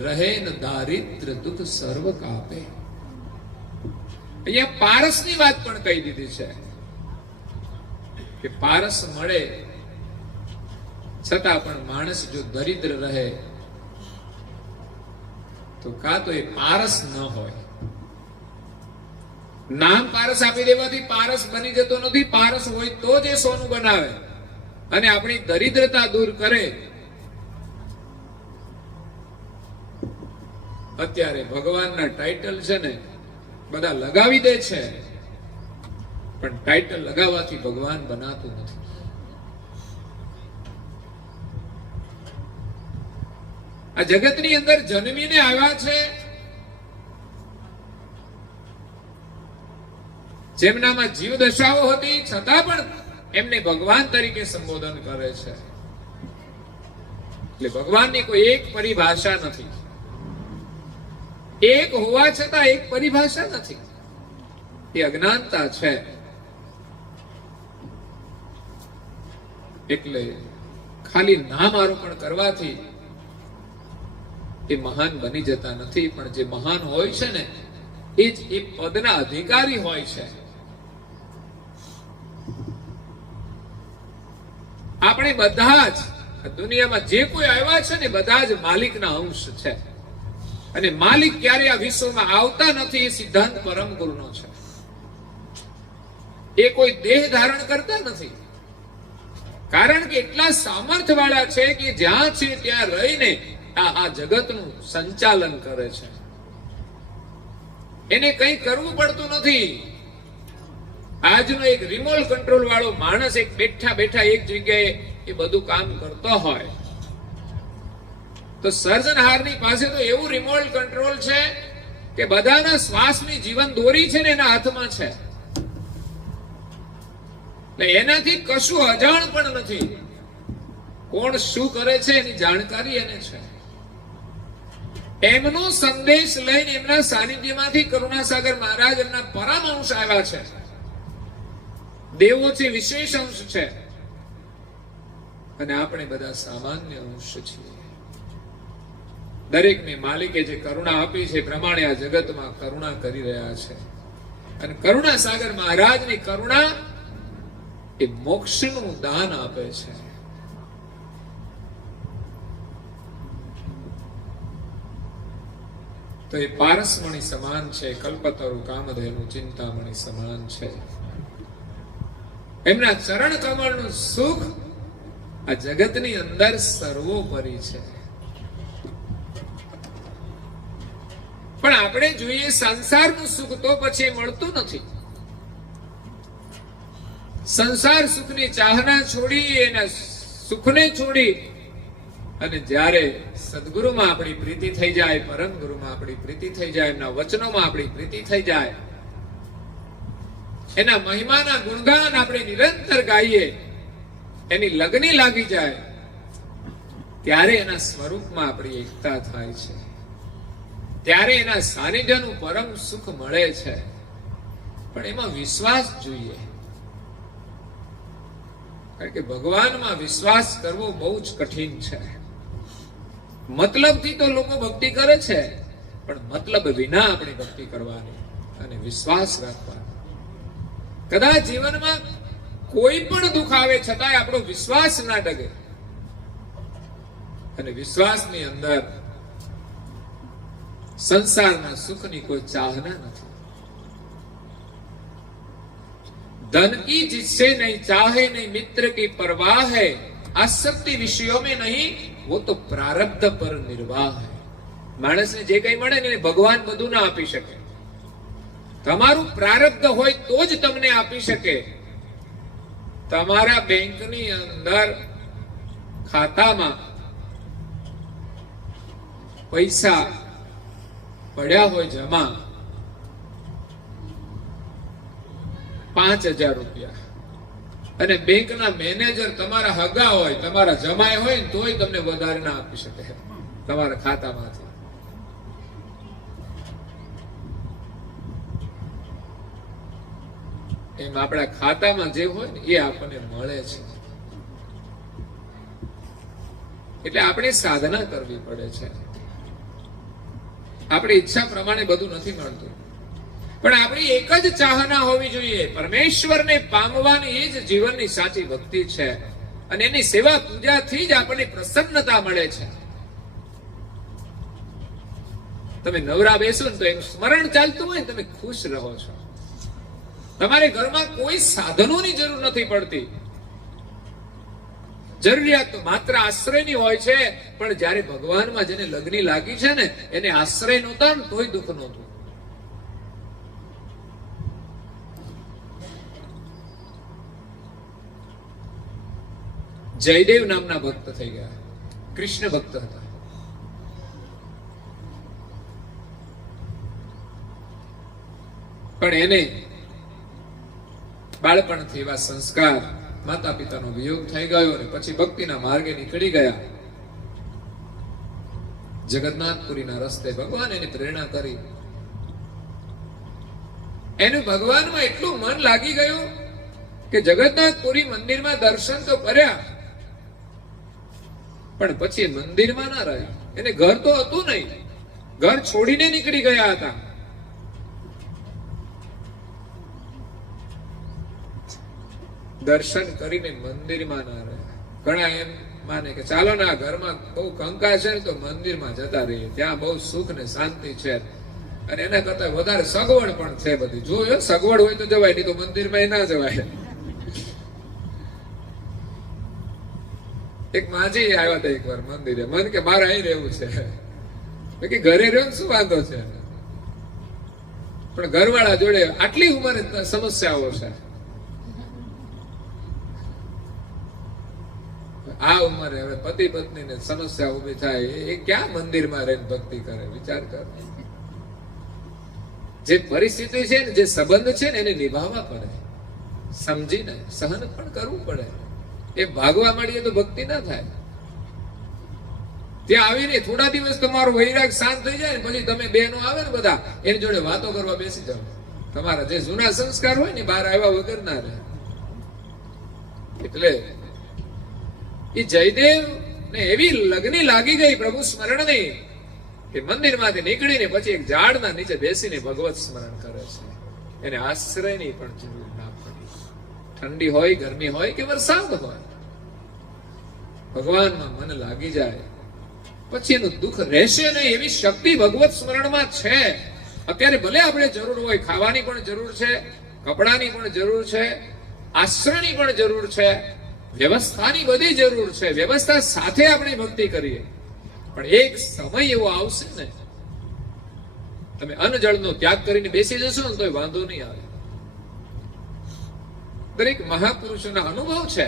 રહે ન દારિદ્ર દુઃખ સર્વ કાપે. અહીંયા પારસની વાત પણ કહી દીધી છે કે પારસ મળે છતાં પણ માણસ જો દરિદ્ર રહે તો કાં તો એ પારસ ન હોય. નામ પારસ આપી દેવાથી પારસ બની જતો નથી. પારસ હોય તો જ એ સોનું બનાવે અને આપણી દરિદ્રતા દૂર કરે. અત્યારે ભગવાનના ટાઇટલ છે ને બધા લગાવી દે છે, પણ ટાઇટલ લગાવવાથી ભગવાન બનાતું નથી. આ જગતની અંદર જન્મીને આવ્યા છે, જેમનામાં જીવ દશાઓ હતી છતાં પણ એમને ભગવાન તરીકે સંબોધન કરે છે. એટલે ભગવાનની કોઈ એક પરિભાષા નથી. એક હોવા છતાં એક પરિભાષા નથી. એ અજ્ઞાનતા છે. એટલે ખાલી નામ આરોપણ કરવાથી એ મહાન બની જતા નથી. પણ જે મહાન હોય છે ને એ જ એ પદના અધિકારી હોય છે. આપણે બધા જ દુનિયામાં જે કોઈ આવ્યા છે ને બધા જ માલિકના અંશ છે. અને માલિક ક્યારે આ વિશ્વમાં આવતા નથી એ સિદ્ધાંત પરમ ગુરુનો છે. એ કોઈ દેહ ધારણ કરતા નથી, કારણ કે એટલા સામર્થ્ય વાળા છે કે જ્યાં છે ત્યાં રહીને આ જગતનું સંચાલન કરે છે. એને કંઈ કરવું પડતું નથી. આજનો એક રિમોટ કંટ્રોલ વાળો માણસ એક બેઠા બેઠા એક જગ્યાએ એ બધું કામ કરતો હોય તો સર્જનહારની પાસે તો એવું રિમોટ કંટ્રોલ છે કે બધાના શ્વાસની જીવન દોરી છે ને એના હાથમાં છે. એનાથી કશું અજાણ પણ નથી. કોણ શું કરે છે એની જાણકારી એને છે. એમનો સંદેશ લઈને એમના સાનિધ્યમાંથી કરુણાસાગર મહારાજ એમના પરમ અંશ આવ્યા છે. દેવો છે, વિશેષ અંશ છે, અને આપણે બધા સામાન્ય અંશ છીએ. દરેકને માલિકે જે કરુણા આપી છે પ્રમાણે આ જગતમાં કરુણા કરી રહ્યા છે. અને કરુણાસાગર મહારાજની કરુણા એ મોક્ષનું દાન આપે છે. તો એ પારસમણી સમાન છે, કલ્પતરુ કામધેનુ ચિંતામણી સમાન છે. એમના ચરણ કમળનું સુખ આ જગતની અંદર સર્વોપરી છે. પણ આપણે જોઈએ સંસારનું સુખ તો પછી મળતું નથી. સંસાર સુખની ચાહના છોડી, એના સુખને છોડી અને જ્યારે સદગુરુમાં આપણી પ્રીતિ થઈ જાય, પરમ ગુરુમાં આપણી પ્રીતિ થઈ જાય, એમના વચનોમાં આપણી પ્રીતિ થઈ જાય, એના મહિમાના ગુણગાન આપણે નિરંતર ગાઈએ, એની લગની લાગી જાય, ત્યારે એના સ્વરૂપમાં આપણી એકતા થાય છે. ત્યારે એના સાનિધ્યનું પરમ સુખ મળે છે. પણ એમાં વિશ્વાસ જોઈએ, કારણ કે ભગવાનમાં વિશ્વાસ કરવો બહુ જ કઠિન છે. મતલબથી તો લોકો ભક્તિ કરે છે, પણ મતલબ વિના આપણે ભક્તિ કરવાની અને વિશ્વાસ રાખવાનો. કદાચ જીવનમાં કોઈ પણ દુઃખ આવે છતાંય આપણો વિશ્વાસ ના ડગે. અને વિશ્વાસની અંદર સંસારના સુખની કોઈ ચાહના નથી. धन की जिससे नहीं चाहे नहीं मित्र की परवाह है, आसक्ति विषयों में नहीं, वो तो प्रारब्ध पर निर्वाह है. માણસને જે કઈ મળે ને ભગવાન બધું ના આપી શકે. તમારું પ્રારબ્ધ હોય તો જ તમને આપી શકે. તમારા બેંકની અંદર ખાતામાં પૈસા પડ્યા હોય જમા 5,000 રૂપિયા, અને બેંકના મેનેજર તમારા હગા હોય, તમારા જમાય હોય ને તોય તમને વધારે ના આપી શકે તમારા ખાતામાંથી. એમ આપણા ખાતામાં જે હોય ને એ આપણને મળે છે. એટલે આપણે સાધના કરવી પડે છે. આપણી ઈચ્છા પ્રમાણે બધું નથી મળતું, પણ આપણી એક જ ચાહના હોવી જોઈએ, પરમેશ્વરને પામવાની. એ જ જીવનની સાચી ભક્તિ છે. અને એની સેવા પૂજાથી જ આપણને પ્રસન્નતા મળે છે. તમે નવરા બેસો ને તો એનું સ્મરણ ચાલતું હોય ને તમે ખુશ રહો છો. તમારે ઘરમાં કોઈ સાધનોની જરૂર નથી પડતી. જરૂરિયાત તો માત્ર આશ્રયની હોય છે. પણ જ્યારે ભગવાનમાં જેને લગ્ની લાગી છે ને એને આશ્રય નહોતા ને તોય દુઃખ નહોતું. જયદેવ નામના ભક્ત થઈ ગયા, કૃષ્ણ ભક્ત હતા. પણ એને બાળપણથી એવા સંસ્કાર, માતા પિતાનો વિયોગ થઈ ગયો અને પછી ભક્તિના માર્ગે નીકળી ગયા. જગન્નાથપુરીના રસ્તે ભગવાન એને પ્રેરણા કરી. એનું ભગવાનમાં એટલું મન લાગી ગયું કે જગન્નાથપુરી મંદિરમાં દર્શન તો કર્યા, પણ પછી મંદિરમાં ના રહ્યા. એને ઘર તો હતું નહીં, ઘર છોડીને નીકળી ગયા હતા. દર્શન કરીને મંદિરમાં ના રહ્યા. ઘણા એમ માને કે ચાલો ને આ ઘરમાં બહુ કંકાસ છે તો મંદિરમાં જતા રહીએ, ત્યાં બહુ સુખ ને શાંતિ છે, અને એના કરતા વધારે સગવડ પણ છે બધી. જો સગવડ હોય તો જવાય, નહીં તો મંદિરમાં ના જવાય. એક માજી આવ્યા હતા એકવાર મંદિરે, મને કે મારે અહીં રહેવું છે. કે ઘરે રહ્યો શું વાંધો છે, પણ ઘરવાળા જોડે આટલી ઉંમરે સમસ્યાઓ છે. આ ઉંમરે હવે પતિ પત્ની ને સમસ્યા ઉભી થાય, એ ક્યાં મંદિરમાં રહીને ભક્તિ કરે? વિચાર કર. જે પરિસ્થિતિ છે ને, જે સંબંધ છે ને એને નિભાવવા પડે, સમજીને સહન પણ કરવું પડે. એ ભાગવા માંડીએ તો ભક્તિ ના થાય. ત્યાં આવીને થોડા દિવસ તમારો વૈરાગ શાંત થઈ જાય ને પછી તમે બહેનો આવે ને બધા એની જોડે વાતો કરવા બેસી જાઓ. તમારા જે જૂના સંસ્કાર હોય ને બહાર આવ્યા વગર ના રહે. એટલે એ જયદેવ ને એવી લગ્ની લાગી ગઈ પ્રભુ સ્મરણની કે મંદિરમાંથી નીકળીને પછી એક ઝાડના નીચે બેસીને ભગવત સ્મરણ કરે છે. એને આશ્રયની પણ જરૂર ના પડી. ઠંડી હોય, ગરમી હોય કે વરસાદ હોય, ભગવાનમાં મન લાગી જાય પછી એનું દુઃખ રહેશે નહીં. એવી શક્તિ ભગવત સ્મરણમાં છે. અત્યારે ભલે આપણે જરૂર હોય, ખાવાની પણ જરૂર છે, કપડાની પણ જરૂર છે, આશ્રયની પણ જરૂર છે, વ્યવસ્થાની બધી જરૂર છે. વ્યવસ્થા સાથે આપણે ભક્તિ કરીએ, પણ એક સમય એવો આવશે ને તમે અન્નજળનો ત્યાગ કરીને બેસી જશો ને તોય વાંધો નહીં આવે. દરેક મહાપુરુષોના અનુભવ છે.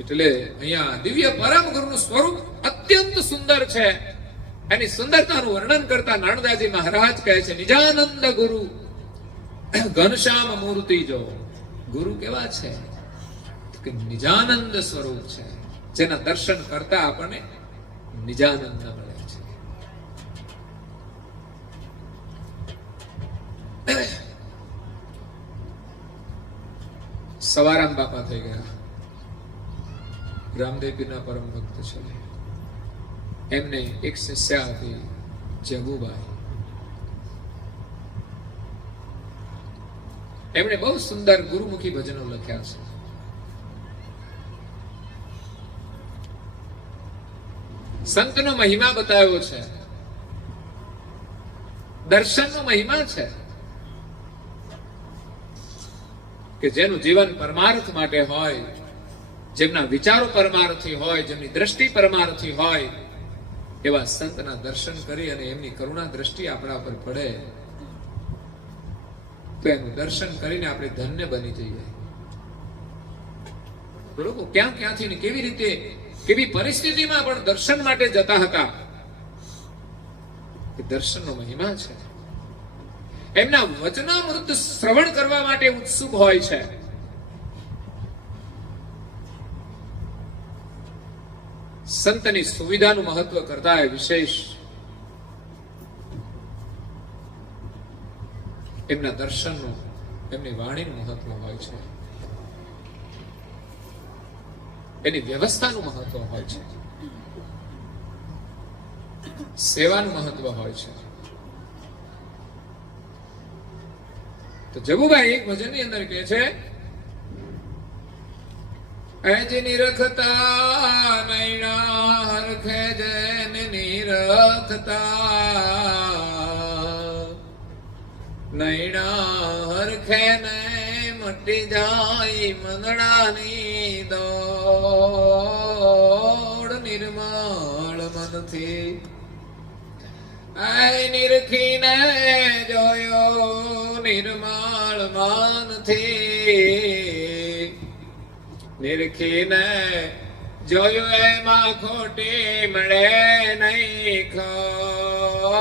એટલે અહીંયા દિવ્ય પરમ ગુરુનું સ્વરૂપ અત્યંત સુંદર છે. એની સુંદરતાનું વર્ણન કરતા નારદાજી મહારાજ કહે છે, નિજાનંદ ગુરુ ઘનશ્યામ મૂર્તિ જો. ગુરુ કેવા છે કે નિજાનંદ સ્વરૂપ છે, જેના દર્શન કરતા આપણને નિજાનંદ મળે છે. સવારામ બાપા થઈ ગયા, રામદેવ પીરના પરમ ભક્ત છે. એમને એક શિષ્યા હતી જગુબાઈ. એમણે બહુ સુંદર ગુરુમુખી ભજનો લખ્યા છે. સંતનો મહિમા બતાવ્યો છે, દર્શનનો મહિમા છે કે જેનું જીવન પરમાર્થ માટે હોય, જેમના વિચારો પરમાર્થી હોય, જેમની દ્રષ્ટિ પરમાર્થી હોય, એવા સંતના દર્શન કરી અને એમની કરુણા દ્રષ્ટિ આપણા પર પડે તો એનું દર્શન કરીને આપણે ધન્ય બની જઈએ. લોકો ક્યાં ક્યાંથી ને કેવી રીતે, કેવી પરિસ્થિતિમાં પણ દર્શન માટે જતા હતા. એ દર્શનનો મહિમા છે. એમના વચનામૃત શ્રવણ કરવા માટે ઉત્સુક હોય છે. સંતની સુવિધાનું મહત્વ કરતા વિશેષ એમના દર્શનનું, એમની વાણીનું મહત્વ હોય છે, એની વ્યવસ્થાનું મહત્વ હોય છે, સેવાનું મહત્વ હોય છે. તો જબુભાઈ એક ભજનની અંદર કહે છે, એજ નિરખતા નૈણા હરખે જેન નિરખતા નૈણા હરખે ને મટી જાય મંદડાની દોડ નિર્મળ મનથી નિરખીને જોયો નિર્મળ મનથી નિરખીને જોયું એમાં ખોટી મળે નહીં ખોડ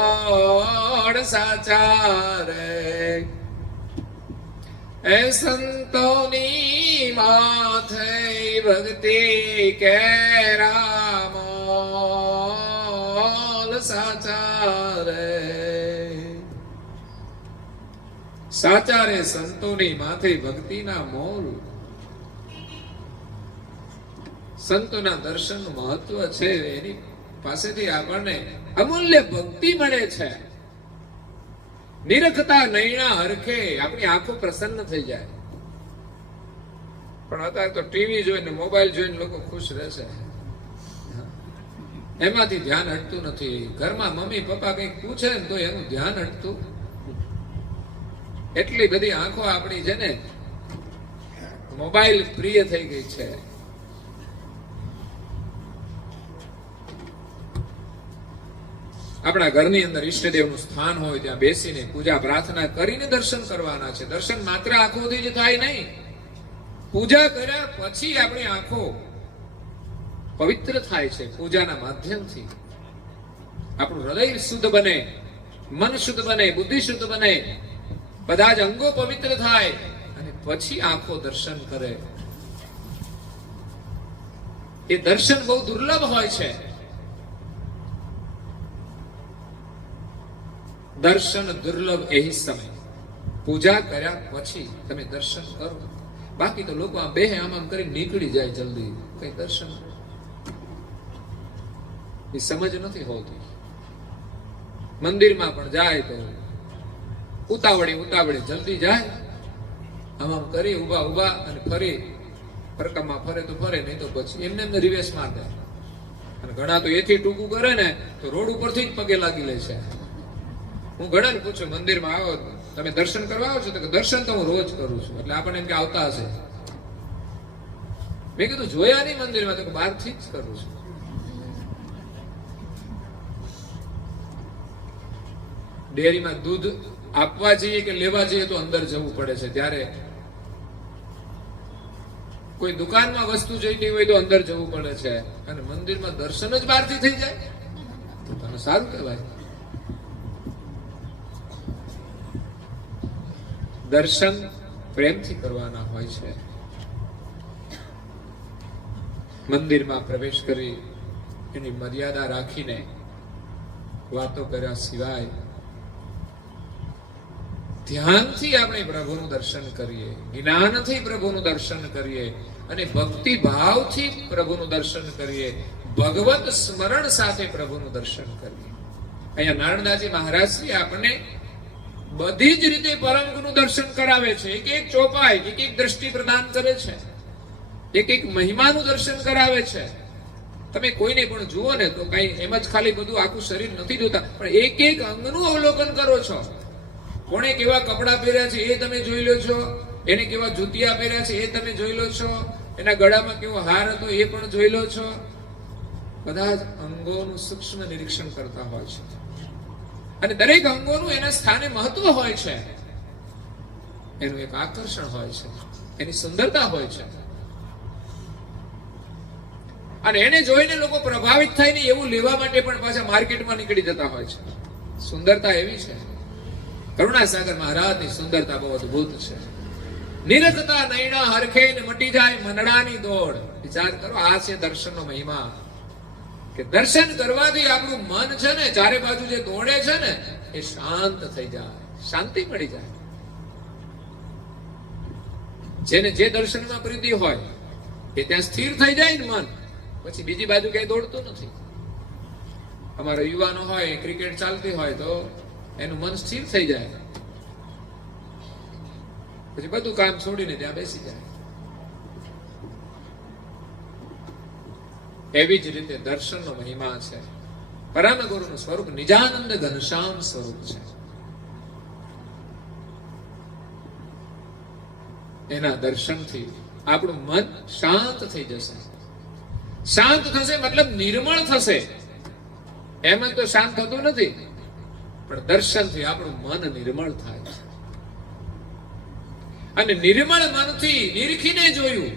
સાચા રે એ સંતોની માથે ભક્તિ કે રામોલ સાચા રે સાચા રે સંતોની માથે ભક્તિના મોલ. સંતોના દર્શનનું મહત્વ છે, એની પાસેથી આપણને અમૂલ્ય ભક્તિ મળે છે. નિરખતા નૈણા હરખે આપણી આંખો પ્રસન્ન થઈ જાય. પણ અત્યારે તો ટીવી જોઈને, મોબાઈલ જોઈને લોકો ખુશ રહેશે, એમાંથી ધ્યાન હટતું નથી. ઘરમાં મમ્મી પપ્પા કંઈક પૂછે ને તો એનું ધ્યાન હટતું. એટલી બધી આંખો આપણી છે ને મોબાઈલ પ્રિય થઈ ગઈ છે. આપણા ઘરની અંદર ઈષ્ટદેવનું સ્થાન હોય ત્યાં બેસીને પૂજા પ્રાર્થના કરીને દર્શન કરવાના છે. દર્શન માત્ર આંખોથી જ થાય નહીં. પૂજા કર્યા પછી આપણી આંખો પવિત્ર થાય છે. પૂજાના માધ્યમથી આપણું હૃદય શુદ્ધ બને, મન શુદ્ધ બને, બુદ્ધિ શુદ્ધ બને, બધા જ અંગો પવિત્ર થાય અને પછી આંખો દર્શન કરે. એ દર્શન બહુ દુર્લભ હોય છે. દર્શન દુર્લભ એ સમય પૂજા કર્યા પછી તમે દર્શન કરો. બાકી તો લોકો આ બે આમ કરી નીકળી જાય જલ્દી, કઈ દર્શન એ સમજ નથી હોતી. મંદિરમાં પણ જાય તો ઉતાવળી જલ્દી જાય, આમ કરી ઉભા અને ફરી પરકમમાં ફરે તો ફરે, નહીં તો પછી એમને રિવેશ માર દે. અને ઘણા તો એથી ટૂંકું કરે ને તો રોડ ઉપરથી જ પગે લાગી લે છે. હું ઘણાને પૂછું, મંદિરમાં આવો તમે દર્શન કરવા આવો છો? તો દર્શન તો હું રોજ કરું છું. એટલે આપણને એમ કે આવતા હશે. મેં કીધું જોયા નહીં મંદિરમાં? તો બહારથી જ કરું છું. ડેરીમાં દૂધ આપવા જઈએ કે લેવા જઈએ તો અંદર જવું પડે છે. ત્યારે કોઈ દુકાનમાં વસ્તુ જોઈતી હોય તો અંદર જવું પડે છે. અને મંદિરમાં દર્શન જ બહારથી થઈ જાય તો તને સારું કહેવાય. દર્શન પ્રેમથી કરવાના હોય છે. મંદિરમાં પ્રવેશ કરી એની મર્યાદા રાખીને વાતો કર્યા સિવાય ધ્યાનથી આપણે પ્રભુનું દર્શન કરીએ, જ્ઞાનથી પ્રભુનું દર્શન કરીએ અને ભક્તિ ભાવથી પ્રભુનું દર્શન કરીએ, ભગવત સ્મરણ સાથે પ્રભુનું દર્શન કરીએ. અહીંયા નારણદાસજી મહારાજશ્રી આપણને બધી જ રીતે પરમ ગુરુ દર્શન કરાવે છે. એક એક ચોપાઈ, એક એક દ્રષ્ટિ પ્રદાન કરે છે, એક એક મહિમાનું દર્શન કરાવે છે. તમે કોઈને પણ જુઓ ને તો કઈ એમ જ ખાલી બધું આખું શરીર નથી જોતા, પણ એક એક અંગનું અવલોકન કરો છો. કોણે કેવા કપડા પહેર્યા છે એ તમે જોઈ લો છો, એને કેવા જૂતિયા પહેર્યા છે એ તમે જોઈ લો છો, એના ગળામાં કેવો હાર હતો એ પણ જોઈ લો છો. બધા જ અંગોનું સૂક્ષ્મ નિરીક્ષણ કરતા હોય છે, અને દરેક અંગોનું એના સ્થાને મહત્વ હોય છે, એનું એક આકર્ષણ હોય છે, એની સુંદરતા હોય છે. અને એને જોઈને લોકો પ્રભાવિત થાય ને એવું લેવા માટે પણ પાછા માર્કેટમાં નીકળી જતા હોય છે. સુંદરતા એવી છે. કરુણાસાગર મહારાજની સુંદરતા બહુ અદભુત છે. નિરખતા નૈણા હરખે ને મટી જાય મનડાની દોડ. વિચાર કરો, આ છે દર્શનનો મહિમા, કે દર્શન કરવાથી આપણું મન છે ને ચારે બાજુ જે દોડે છે ને એ શાંત થઈ જાય, શાંતિ મળી જાય. જેને જે દર્શનમાં પ્રીતિ હોય એ ત્યાં સ્થિર થઈ જાય ને મન, પછી બીજી બાજુ કઈ દોડતું નથી. અમારા યુવાનો હોય, ક્રિકેટ ચાલતી હોય તો એનું મન સ્થિર થઈ જાય, પછી બધું કામ છોડીને ત્યાં બેસી જાય. એવી જ રીતે દર્શનનો મહિમા છે. પરમ ગુરુનું સ્વરૂપ નિજાનંદ ઘનશ્યામ સ્વરૂપ છે. એના દર્શનથી આપણું મન શાંત થઈ જશે. શાંત થશે મતલબ નિર્મળ થશે. એમ તો શાંત થતું નથી, પણ દર્શનથી આપણું મન નિર્મળ થાય છે. અને નિર્મળ મનથી નિરખીને જોયું.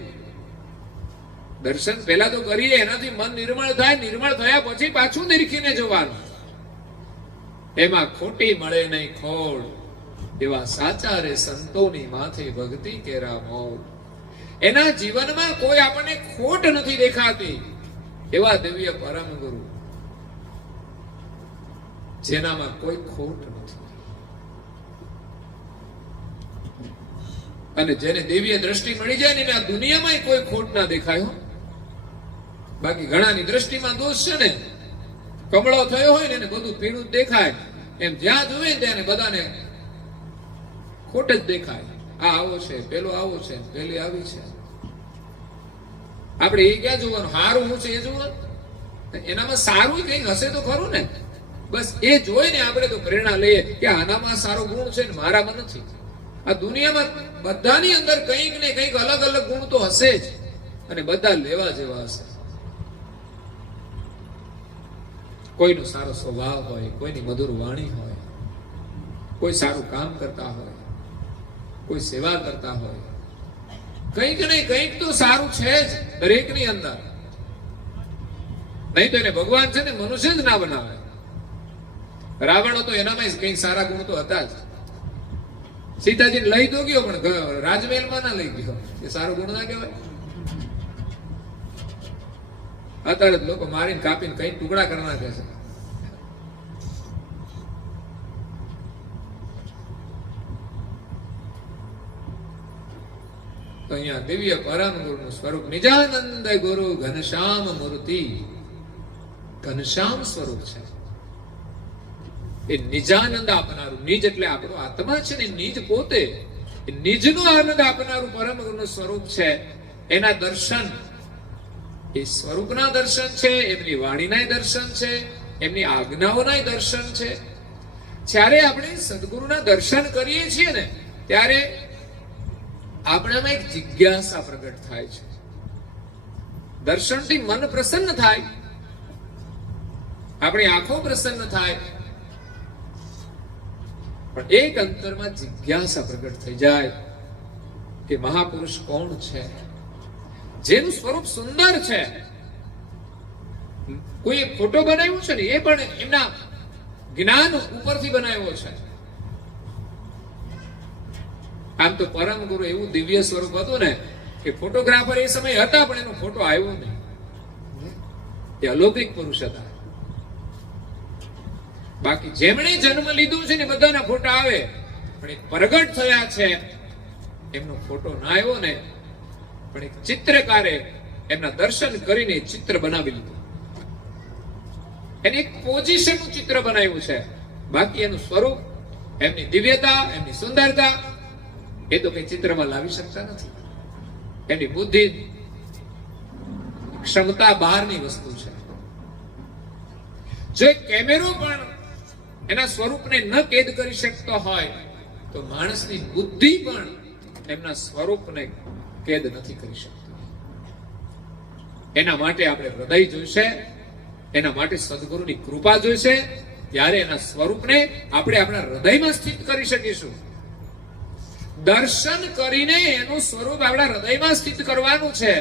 દર્શન પહેલા તો કરીએ, એનાથી મન નિર્મળ થાય. નિર્મળ થયા પછી પાછું નિરખીને જોવાનું. એમાં ખોટી મળે નહીં ખોડ, એવા સાચા રે સંતોની માથે ભક્તિ કેરા મોલ. એના જીવનમાં કોઈ આપણને ખોટ નથી દેખાતી, એવા દિવ્ય પરમ ગુરુ જેનામાં કોઈ ખોટ નથી. અને જેને દિવ્ય દ્રષ્ટિ મળી જાય ને આ દુનિયામાં કોઈ ખોટ ના દેખાય. બાકી ઘણાની દ્રષ્ટિમાં દોષ છે ને, કમળો થયો હોય ને એને બધું પીળું જ દેખાય, એમ જ્યાં જોવે ત્યાં બધાને ખોટ જ દેખાય. આ આવો છે, પેલો આવો છે, પેલી આવી છે. આપણે એ ક્યાં જોવાનું? સારું શું છે એ જોવાનું. એનામાં સારું કઈ હશે તો ખરું ને. બસ એ જોઈને આપણે તો પ્રેરણા લઈએ કે આનામાં સારો ગુણ છે ને મારામાં નથી. આ દુનિયામાં બધાની અંદર કંઈક ને કંઈક અલગ અલગ ગુણ તો હશે જ, અને બધા લેવા જેવા હશે. કોઈનો સારો સ્વભાવ હોય, કોઈની મધુર વાણી હોય, કોઈ સારું કામ કરતા હોય, કોઈ સેવા કરતા હોય, કંઈક ને કંઈક તો સારું છે જ દરેકની અંદર. નહીં તો એને ભગવાન છે ને મનુષ્ય જ ના બનાવે. રાવણ તો એનામાં કંઈક સારા ગુણ તો હતા જ. સીતાજીને લઈ તો ગયો, પણ રાજમહેલમાં ના લઈ ગયો. એ સારો ગુણ ના કહેવાય. અત્યારે લોકો મારીને કાપીને કઈ ટુકડા કરી નાખે છે. તો અહીંયા દિવ્ય પરમ ગુરુનું સ્વરૂપ નિજાનંદ ગુરુ ઘનશ્યામ મૂર્તિ, ઘનશ્યામ સ્વરૂપ છે. એ નિજાનંદ આપનારું, નિજ એટલે આપણો આત્મા છે ને, નિજ પોતે એ નિજનો આનંદ આપનારું પરમ ગુરુનું સ્વરૂપ છે. એના દર્શન એ સ્વરૂપના દર્શન છે, એમની વાણીના દર્શન છે, એમની આજ્ઞાઓના દર્શન છે. જ્યારે આપણે સદગુરુના દર્શન કરીએ છીએ ને ત્યારે આપણામાં એક જિજ્ઞાસા પ્રગટ થાય છે. દર્શનથી મન પ્રસન્ન થાય, આપણી આંખો પ્રસન્ન થાય, પણ એક અંતરમાં જિજ્ઞાસા પ્રગટ થઈ જાય કે મહાપુરુષ કોણ છે, જેનું સ્વરૂપ સુંદર છે. કોઈ ફોટો બનાવ્યો છે ને એ પણ એમના જ્ઞાન ઉપરથી બનાવ્યો છે. આમ તો પરમ ગુરુ એવું દિવ્ય સ્વરૂપ હતું ને કે ફોટોગ્રાફર એ સમય હતા, પણ એનો ફોટો આવ્યો નહીં. એ અલૌકિક પુરુષ હતા. બાકી જેમણે જન્મ લીધો છે ને બધાના ફોટા આવે, પણ એક પ્રગટ થયા છે એમનો ફોટો ના આવ્યો ને, પણ એક ચિત્રકારે એમના દર્શન કરીને ચિત્ર બનાવી લીધું. એને એક પોઝિશનનું ચિત્ર બનાવ્યું છે. બાકી એનું સ્વરૂપ એમની દિવ્યતા, એમની સુંદરતા એ તો કઈ ચિત્રમાં લાવી શકતા નથી. એમની બુદ્ધિ, ક્ષમતા બહારની વસ્તુ છે. જો કેમેરો પણ એના સ્વરૂપને ન કેદ કરી શકતો હોય તો માણસની બુદ્ધિ પણ એમના સ્વરૂપને કેદ નથી કરી શકતી. એના માટે આપણે હૃદય જોઈશે, એના માટે સદગુરુની કૃપા જોઈશે. ત્યારે એના સ્વરૂપને આપણે આપણા હૃદયમાં સ્થિત કરી શકીશું. દર્શન કરીને એનું સ્વરૂપ આપણા હૃદયમાં સ્થિત કરવાનું છે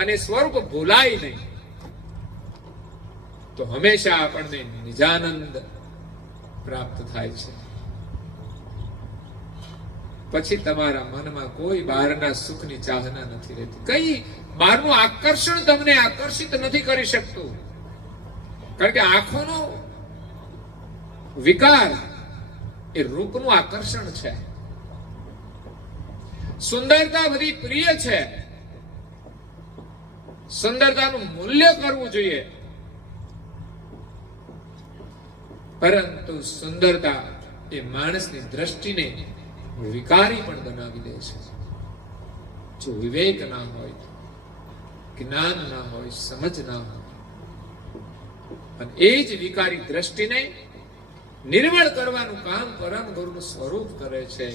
અને સ્વરૂપ ભૂલાય નહીં તો હંમેશા આપણને નિજાનંદ પ્રાપ્ત થાય છે. પછી તમારા મનમાં કોઈ બહારના સુખની ચાહના નથી રહેતી. કઈ બહારનું આકર્ષણ તમને આકર્ષિત નથી કરી શકતું. કારણ કે આંખોનો વિકાર એ રૂપનું આકર્ષણ છે. સુંદરતા બધી પ્રિય છે. સુંદરતાનું મૂલ્ય કરવું જોઈએ, પરંતુ સુંદરતા એ માણસની દ્રષ્ટિને વિકારી પણ બનાવી દે છે. જો વિવેક ના હોય, જ્ઞાન ના હોય, સમજ ના હોય, અને એ જ વિકારી દ્રષ્ટિને નિર્મળ કરવાનું કામ પરમ ગુરુનું સ્વરૂપ કરે છે.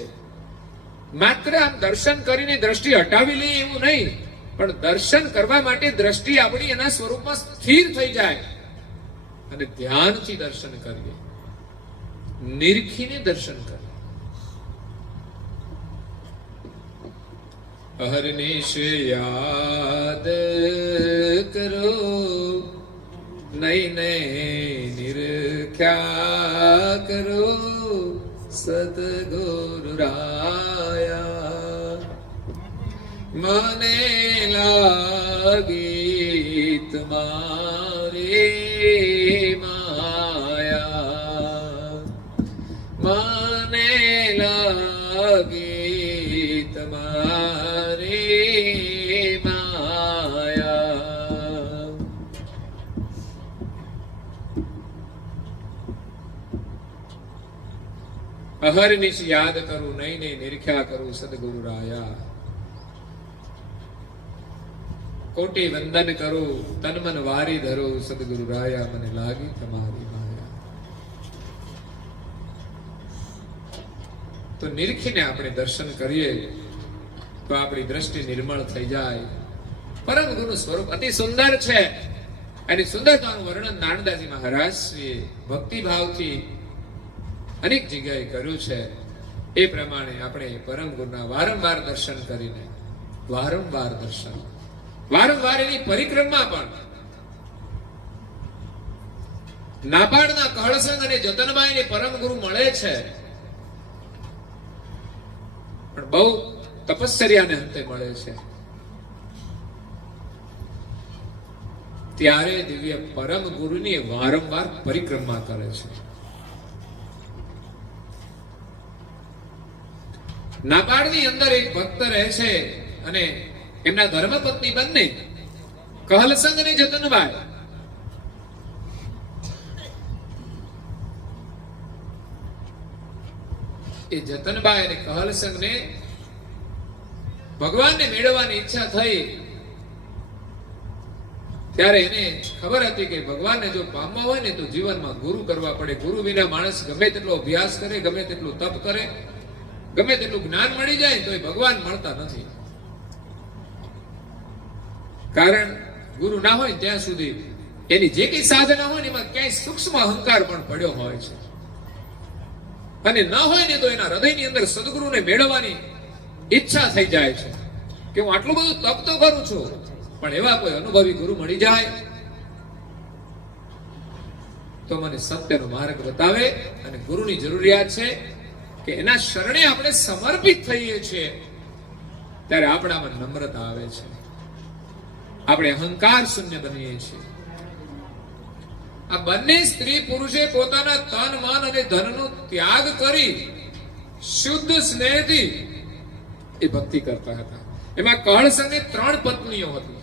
માત્ર આમ દર્શન કરીને દ્રષ્ટિ હટાવી લઈએ એવું નહીં, પણ દર્શન કરવા માટે દ્રષ્ટિ આપણી એના સ્વરૂપમાં સ્થિર થઈ જાય અને ધ્યાનથી દર્શન કરીએ, નિરખીને દર્શન કરીએ. અહર્નિશ યાદ કરો, નૈને નિરખ્યા કરો, સદગુરુ રાયા. મને લાગી તમારી માયા, મને લાગી તમારી માયા. અહર્નિશ યાદ કરું, નૈને નિરખ્યા કરું, સદગુરુ રાયા. કોટી વંદન કરું, તન મન વારી ધરો, સદગુરુ રાયા. મને લાગી તમારી માયા. તો નિરખીને આપણે દર્શન કરીએ તો આપણી દ્રષ્ટિ નિર્મળ થઈ જાય. પરમ ગુરુનું સ્વરૂપ અતિ સુંદર છે. એની સુંદરતાનું વર્ણન નાનદાજી મહારાજ શ્રીએ ભક્તિભાવથી અનેક જગ્યાએ કર્યું છે. એ પ્રમાણે આપણે પરમ ગુરુના વારંવાર દર્શન કરીને, વારંવાર દર્શન, વારંવાર એની પરિક્રમા પણ. નાપાડના કહળસંગ અને જતનબાઈને પરમ ગુરુ મળે છે, પણ બહુ તપશ્ચર્યાને અંતે મળે છે. ત્યારે દિવ્ય પરમ ગુરુની વારંવાર પરિક્રમા કરે છે. નાપાડની અંદર એક ભક્ત રહે છે અને એમના ધર્મપત્ની બંને કહલસંગ અને જતનબાઈ. એ જતનબાઈ અને કહલસંગને ભગવાનને મેળવવાની ઈચ્છા થઈ ત્યારે એને ખબર હતી કે ભગવાનને જો પામવા હોય ને તો જીવનમાં ગુરુ કરવા પડે. ગુરુ વિના માણસ ગમે તેટલો અભ્યાસ કરે, ગમે તેટલું તપ કરે, ગમે તેટલું જ્ઞાન મળી જાય તો એ ભગવાન મળતા નથી. કારણ ગુરુ ના હોય ત્યાં સુધી એની જે કઈ સાધના હોય ને એમાં ક્યાંય સૂક્ષ્મ અહંકાર પણ પડ્યો હોય છે. અને ન હોય ને તો એના હૃદયની અંદર સદગુરુને મેળવવાની ઈચ્છા થઈ જાય છે કે હું આટલું બધું તપ તો કરું છું, પણ એવા કોઈ અનુભવી ગુરુ મળી જાય તો મને સત્યનો માર્ગ બતાવે. અને ગુરુની જરૂરિયાત છે કે એના શરણે આપણે સમર્પિત થઈએ છીએ ત્યારે આપણામાં નમ્રતા આવે છે, આપણે અહંકાર શૂન્ય બનીએ છીએ. આ બંને સ્ત્રી પુરુષે પોતાના તન મન અને ધનનો ત્યાગ કરી શુદ્ધ સ્નેહથી એ ભક્તિ કરતા હતા. એમાં કહળસંગને 3 પત્નીઓ હતી.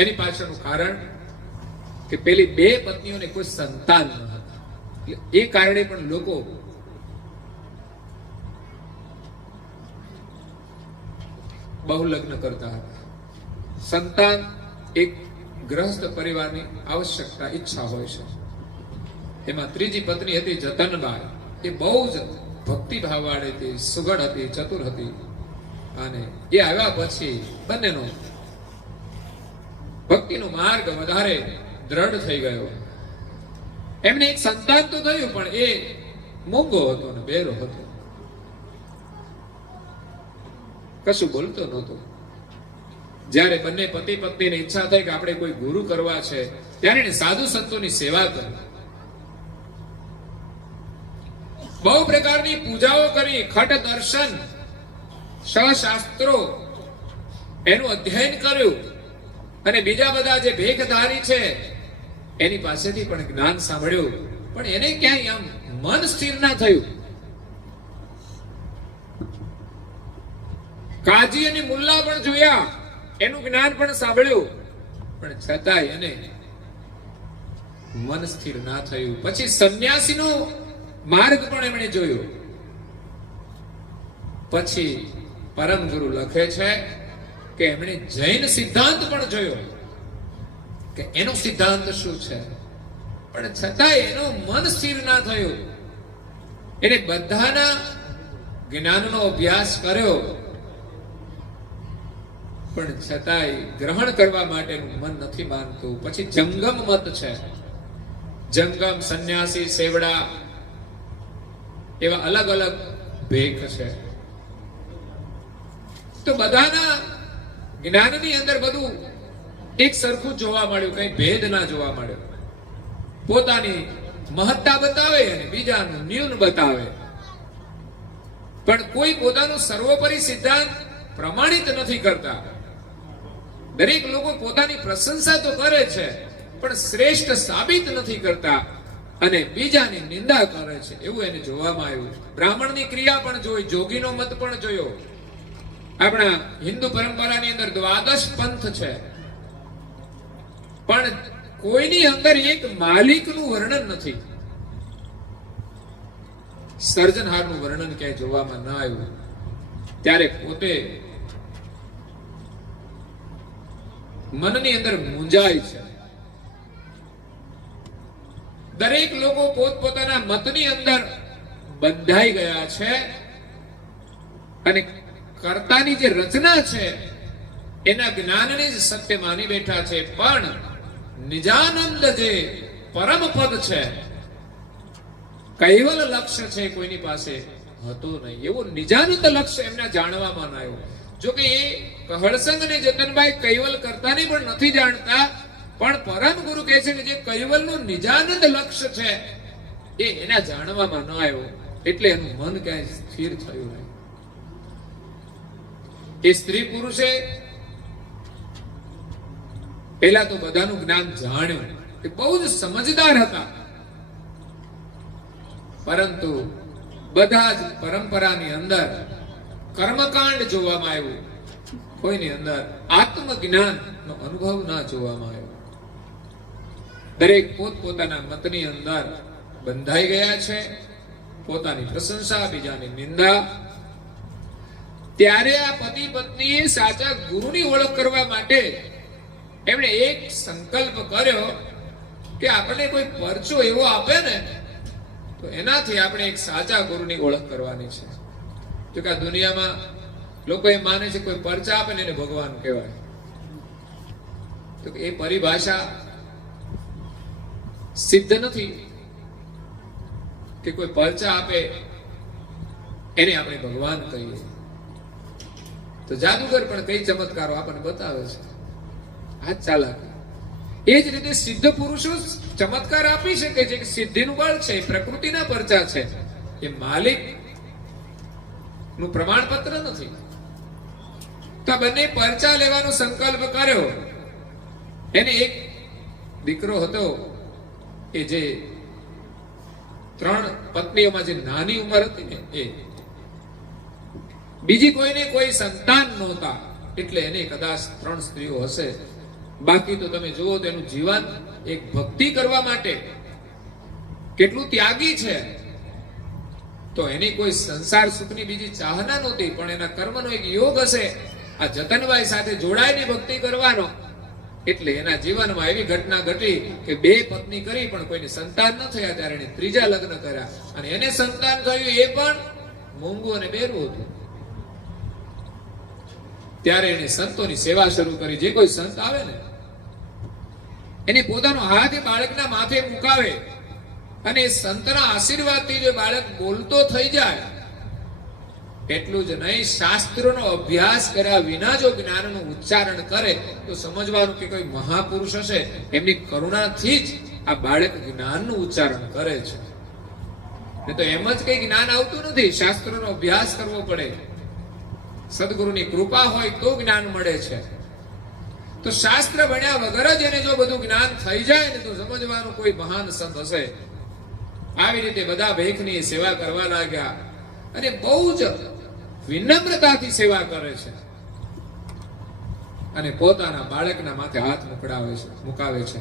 એની પાછળનું કારણ કે પેલી 2 પત્નીઓને કોઈ સંતાન ન હતા. એ કારણે પણ લોકો બહુ લગ્ન કરતા હતા. સંતાન એક ગ્રહસ્થ પરિવારની આવશ્યકતા, ઈચ્છા હોય છે. એમાં ત્રીજી પત્ની હતી જતનબાઈ. એ બહુ જ ભક્તિભાવ વાળી હતી, સુગઢ હતી, ચતુર હતી. અને એ આવ્યા પછી બંનેનો ભક્તિનો માર્ગ વધારે દ્રઢ થઈ ગયો. એમને એક સંતાન તો થયું, પણ એ મૂંગો હતો ને બેરો હતો, કશું બોલતો નહોતો. જ્યારે બંને પતિ પત્નીની ઈચ્છા થઈ કે આપણે કોઈ ગુરુ કરવા છે, ત્યારે એને સાધુ સંતોની સેવા કરી, બહુ પ્રકારની પૂજાઓ કરી, ખટ દર્શન, શાસ્ત્રો એનું અધ્યયન કર્યું. અને બીજા બધા જે ભેખધારી છે એની પાસેથી પણ જ્ઞાન સાંભળ્યું, પણ એને ક્યાંય આમ મન સ્થિર ના થયું. કાજી અને મુલ્લા પણ જોયા, એનું જ્ઞાન પણ સાંભળ્યું, પણ છતાંય એને મન સ્થિર ના થયું. પછી સંન્યાસીનો માર્ગ પણ એમણે જોયો. પછી પરમ ગુરુ લખે છે કે એમણે જૈન સિદ્ધાંત પણ જોયો કે એનો સિદ્ધાંત શું છે, પણ છતાંય એનો મન સ્થિર ના થયું. એને બધાના જ્ઞાનનો અભ્યાસ કર્યો, પણ છતાંય ગ્રહણ કરવા માટેનું મન નથી માનતું. પછી જંગમ મત છે, જંગમ, સંન્યાસી, સેવડા, એવા અલગ અલગ ભેખ છે. તો બધાના જ્ઞાનની અંદર બધું એક સરખું જોવા મળ્યું, કઈ ભેદ ના જોવા મળ્યો. પોતાની મહત્તા બતાવે અને બીજાનું ન્યૂન બતાવે, પણ કોઈ પોતાનું સર્વોપરી સિદ્ધાંત પ્રમાણિત નથી કરતા. દરેક લોકો પોતાની પ્રશંસા તો કરે છે, પણ શ્રેષ્ઠ સાબિત નથી કરતા અને બીજાની નિંદા કરે છે, એવું એને જોવામાં આવ્યું. બ્રાહ્મણની ક્રિયા પણ જોઈ, જોગીનો મત પણ જોયો. આપણા હિન્દુ પરંપરાની અંદર દ્વાદશ પંથ છે, પણ કોઈની અંદર એક માલિકનું વર્ણન નથી, સર્જનહારનું વર્ણન ક્યાંય જોવામાં ન આવ્યું. ત્યારે પોતે મનની અંદર મૂંઝાય છે. દરેક લોકો પોતપોતાના મતની અંદર બંધાઈ ગયા છે અને કર્તાની જે રચના છે એના જ્ઞાનને જ સત્ય માની બેઠા છે, પણ નિજાનંદ જે પરમ પદ છે, કૈવલ લક્ષ્ય છે, કોઈની પાસે હતું નહીં. એવું નિજાનંદ લક્ષ્ય એમને જાણવામાં ન આવ્યું. જો કે એ કહળસંગ અને જતનબાઈ કૈવલ કરતાની પણ નથી જાણતા, પણ પરમ ગુરુ કહે છે કે જે કૈવલનું નિજાનંદ લક્ષ્ય છે એ એના જાણવામાં ન આવ્યો, એટલે એનું મન ક્યાંય સ્થિર થયું નહીં. એ સ્ત્રી પુરુષે પહેલા તો બધાનું જ્ઞાન જાણ્યું, એ બહુ જ સમજદાર હતા, પરંતુ બધા જ પરંપરાની અંદર કર્મકાંડ જોવામાં આવ્યું, કોઈની અંદર આત્મજ્ઞાનનો અનુભવ ના જોવામાં આવ્યો. દરેક પોતપોતાના મતની અંદર બંધાઈ ગયા છે, પોતાની પ્રશંસા, બીજાની નિંદા. ત્યારે આ પતિ પત્નીએ સાચા ગુરુની ઓળખ કરવા માટે એમણે એક સંકલ્પ કર્યો કે આપણે કોઈ પરચો એવો આપે ને તો એનાથી આપણે એક સાચા ગુરુની ઓળખ કરવાની છે. જો કે આ દુનિયામાં લોકો એમ માને છે કોઈ પરચા આપે ને એને ભગવાન કહેવાય, તો એ પરિભાષા સિદ્ધ નથી કે કોઈ પરચા આપે એને આપણે ભગવાન કહીએ. તો જાદુગર પણ કઈ ચમત્કારો આપણને બતાવે છે, આ ચાલાકી. એ જ રીતે સિદ્ધ પુરુષો ચમત્કાર આપી શકે છે કે સિદ્ધિનું બળ છે, પ્રકૃતિના પરચા છે, એ માલિક નું પ્રમાણપત્ર નથી. તો બંને પરચા લેવાનો સંકલ્પ કર્યો. એને એક દીકરો હતો કે જે 3 પત્નીઓમાં જે નાની ઉંમર હતી ને, એ બીજી કોઈને કોઈ સંતાન નહોતા, એટલે એને કદાચ 3 સ્ત્રીઓ હશે. બાકી તો તમે જુઓ તો એનું જીવન એક ભક્તિ કરવા માટે કેટલું ત્યાગી છે. તો એની કોઈ સંસાર સુખની બીજી ચાહના નહોતી, પણ એના કર્મનો એક યોગ હશે આ જતનભાઈ સાથે જોડાઈને ભક્તિ કરવાનો. એટલે એના જીવનમાં એવી ઘટના ઘટી કે 2 પત્ની કરી પણ કોઈને સંતાન ન થયા, ત્યારે એને 3જા લગ્ન કર્યા અને એને સંતાન થયું એ પણ મૂંગું અને બેરું હતું. ત્યારે એને સંતોની સેવા શરૂ કરી. જે કોઈ સંત આવે ને એને પોતાનો હાથ એ બાળકના માથે મુકાવે અને એ સંતના આશીર્વાદથી જો બાળક બોલતો થઈ જાય, એટલું જ નહીં, શાસ્ત્રોનો અભ્યાસ કર્યા વિના જો જ્ઞાનનું ઉચ્ચારણ કરે તો સમજવાનું કે કોઈ મહાપુરુષ હશે, એમની કરુણાથી જ આ બાળક જ્ઞાનનું ઉચ્ચારણ કરે છે. નહીં તો એમ જ કઈ જ્ઞાન આવતું નથી. શાસ્ત્રોનો અભ્યાસ કરવો પડે, સદગુરુની કૃપા હોય તો જ્ઞાન મળે છે. તો શાસ્ત્ર ભણ્યા વગર જ એને જો બધું જ્ઞાન થઈ જાય ને તો સમજવાનું કોઈ મહાન સંત હશે. આવી રીતે બધા ભેખની સેવા કરવા લાગ્યા અને બહુ જ વિનમ્રતાથી સેવા કરે છે અને પોતાના બાળકના માથે હાથ મુકાવે છે,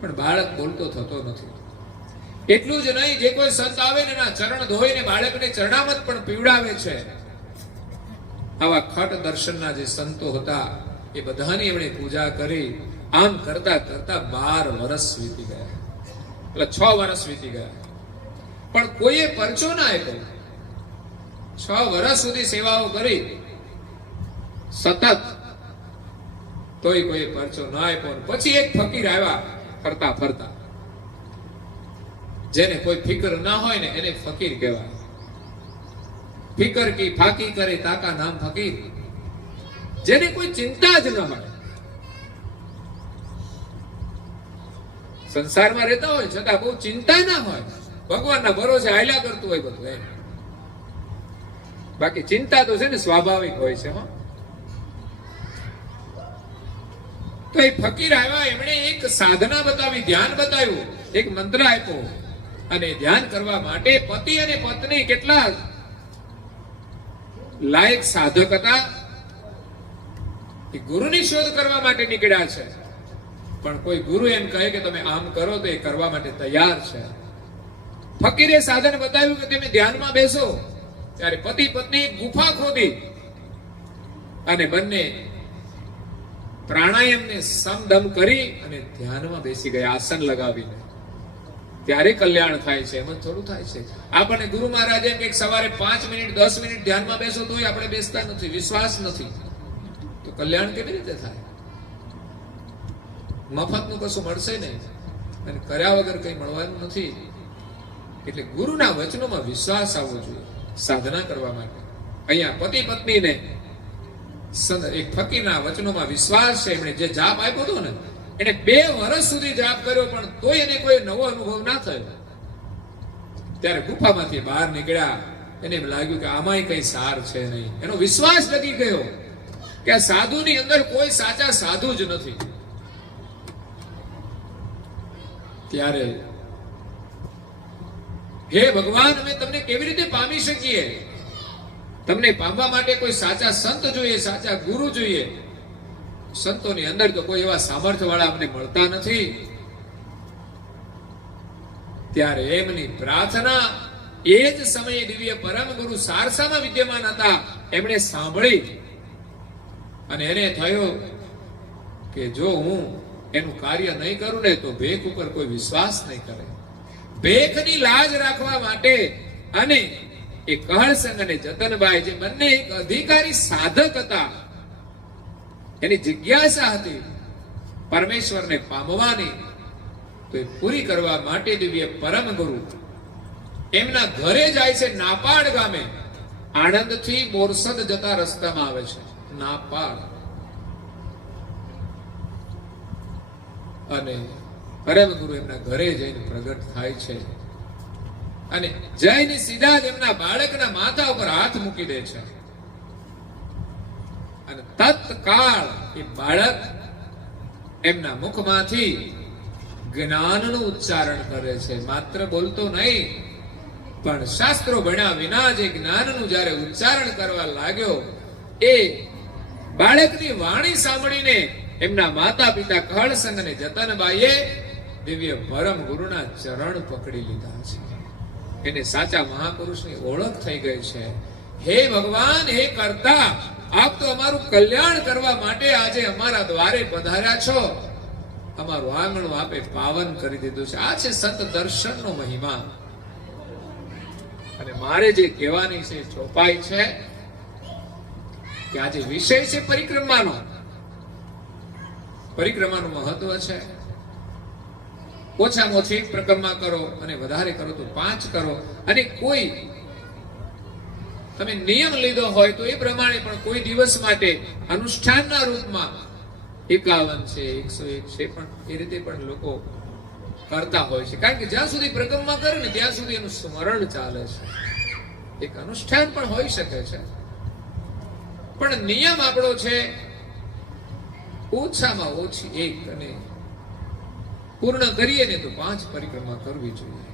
પણ બાળક બોલતો થતો નથી. એટલું જ નહીં, જે કોઈ સંત આવે ને એના ચરણ ધોઈને બાળકને ચરણામત પણ પીવડાવે છે. આવા ખટ દર્શનના જે સંતો હતા એ બધાની એમણે પૂજા કરી. આમ કરતા કરતા 12 વર્ષ વીતી ગયા, એટલે 6 વર્ષ વીતી ગયા, પણ કોઈએ પરચો ના આપ્યો. 6 વર્ષ સુધી સેવાઓ કરી સતત, તોય કોઈ પરચો ના આપ્યો. પછી એક ફકીર આવ્યા ફરતા ફરતા. જેને કોઈ ફિકર ના હોય ને એને ફકીર કહેવાય. ફિકર કી ફાકી કરે તાકા નામ ફકીર. જેને કોઈ ચિંતા જ ન હોય, સંસારમાં રહેતા હોય છતાં બહુ ચિંતા ના હોય, ભગવાનના ભરોસે હાલ્યા કરતું હોય બધું એમ. બાકી ચિંતા તો છે ને સ્વાભાવિક હોય છે. તો એ ફકીર આવ્યા, એમણે એક સાધના બતાવી, ધ્યાન બતાવ્યું, એક મંત્ર આપ્યો અને ધ્યાન કરવા માટે પતિ અને પત્ની કેટલા લાયક સાધક હતા. એ ગુરુની શોધ કરવા માટે નીકળ્યા છે, પણ કોઈ ગુરુ એમ કહે કે તમે આમ કરો તો એ કરવા માટે તૈયાર છે. ફકીરે સાધન બતાવ્યું કે તમે ધ્યાનમાં બેસો. ત્યારે પતિ પત્ની ગુફા ખોદી અને બંને પ્રાણાયામને સમદમ કરી અને ધ્યાનમાં બેસી ગયા, આસન લગાવીને. ત્યારે કલ્યાણ થાય છે, એમ થોડું થાય છે. આપણને ગુરુ મહારાજ એમ કે સવારે 5 મિનિટ 10 મિનિટ ધ્યાનમાં બેસો તોય આપણે બેસતા નથી, વિશ્વાસ નથી, તો કલ્યાણ કેવી રીતે થાય? મફતનું કશું મળશે નહીં અને કર્યા વગર કઈ મળવાનું નથી. એટલે ગુરુના વચનોમાં વિશ્વાસ આવવો જોઈએ સાધના કરવા માટે. અહીંયા પતિ પત્નીને એક ફકીરના વચનોમાં વિશ્વાસ છે. એમણે જે જાપ આપ્યો હતો ને, એને 2 વર્ષ સુધી જાપ કર્યો, પણ તોય એને કોઈ નવો અનુભવ ના થયો. ત્યારે ગુફામાંથી બહાર નીકળ્યા, એને એમ લાગ્યું કે આમાંય કઈ સાર છે નહીં. એનો વિશ્વાસ લગી ગયો કે આ સાધુની અંદર કોઈ સાચા સાધુ જ નથી. ત્યારે હે ભગવાન, અમે તમને કેવી રીતે પામી શકીએ? તમને પામવા માટે કોઈ સાચા સંત જોઈએ, સાચા ગુરુ જોઈએ. સંતોની અંદર તો કોઈ એવા સામર્થ્ય વાળા અમને મળતા નથી. ત્યારે એમની પ્રાર્થના એ જ સમયે દિવ્ય પરમ ગુરુ સારસામાં વિદ્યમાન હતા. એમણે સાંભળી અને એને થયો કે જો હું એનું કાર્ય નહીં કરું ને તો ભેખ ઉપર કોઈ વિશ્વાસ નહીં કરે. ભેખની લાજ રાખવા માટે અને એ કહળસંગ અને જતનભાઈ જે બંને એક અધિકારી સાધક હતા, એની જિજ્ઞાસા હતી પરમેશ્વરને પામવાની, તો એ પૂરી કરવા માટે દિવ્ય પરમ ગુરુ એમના ઘરે જાય છે. નાપાડ ગામે, આણંદથી બોરસદ જતા રસ્તામાં આવે છે નાપાડ. અને પરમ ગુરુ એમના ઘરે જઈને પ્રગટ થાય છે અને જઈને સીધા જ એમના બાળકના માથા ઉપર હાથ મૂકી દે છે. અને તત્કાળ એ બાળક એમના મુખમાંથી જ્ઞાનનું ઉચ્ચારણ કરે છે. માત્ર બોલતો નહીં, પણ શાસ્ત્રો ભણ્યા વિના જે જ્ઞાનનું જ્યારે ઉચ્ચારણ કરવા લાગ્યો, એ બાળકની વાણી સાંભળીને એમના માતા પિતા કહળસંગ અને જતનબાઈએ દિવ્ય પરમ ગુરુના ચરણ પકડી લીધા છે. એને સાચા મહાપુરુષની ઓળખ થઈ ગઈ છે. હે ભગવાન, હે કર્તા, આપ તો અમારું કલ્યાણ કરવા માટે આજે અમારા દ્વારે પધાર્યા છો. અમારું આંગણું આપે પાવન કરી દીધું છે. આ છે સંત દર્શનનો મહિમા. અને મારે જે કહેવાની છે ચોપાઈ છે કે આજે વિષય છે પરિક્રમાનું મહત્વ છે. ઓછામાં ઓછી 1 પરિક્રમા કરો અને વધારે કરો તો 5 કરો. અને કોઈ તમે નિયમ લીધો હોય તો એ પ્રમાણે પણ કોઈ દિવસ માટે અનુષ્ઠાનના રૂપમાં 51 છે, 101 છે, પણ એ રીતે પણ લોકો કરતા હોય છે. કારણ કે જ્યાં સુધી પરિક્રમા કરે ને ત્યાં સુધી એનું સ્મરણ ચાલે છે. એક અનુષ્ઠાન પણ હોઈ શકે છે, પણ નિયમ આપણો છે ઓછામાં ઓછી 1, અને પૂર્ણ કરીએ ને તો 5 પરિક્રમા કરવી જોઈએ.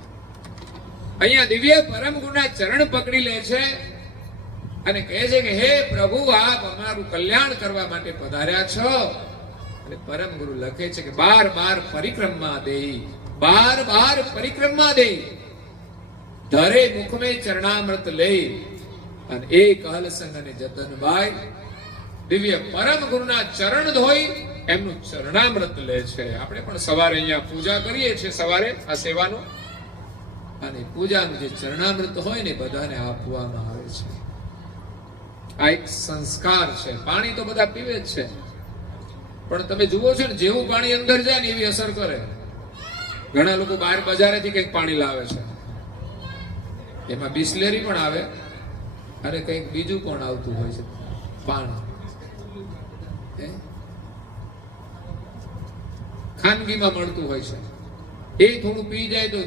અહીંયા દિવ્ય પરમ ગુરુના ચરણ પકડી લે છે અને કહે છે કે હે પ્રભુ, આપ અમારું કલ્યાણ કરવા માટે પધાર્યા છો. અને પરમ ગુરુ લખે છે કે 12 પરિક્રમા દેઈ, 12 પરિક્રમા દેઈ, ધરે મુખમે ચરણામૃત લઈ. અને એક હલસંગ અને જતનભાઈ દિવ્ય પરમ ગુરુના ચરણ ધોઈ એમનું ચરણામૃત લે છે. આપણે પણ સવારે અહીંયા પૂજા કરીએ છીએ, સવારે આ સેવાનું, અને પૂજાનું જે ચરણામૃત હોય ને બધાને આપવામાં આવે છે. આ એક સંસ્કાર છે. પાણી તો બધા પીવે જ છે, પણ તમે જુઓ છો ને, જેવું પાણી અંદર જાય ને એવી અસર કરે. ઘણા લોકો બહાર બજારેથી કંઈક પાણી લાવે છે, એમાં બિસ્લેરી પણ આવે અને કંઈક બીજું પણ આવતું હોય છે પાણી. ખાનગીમાં મળતું હોય છે, એ થોડું પી જાય તો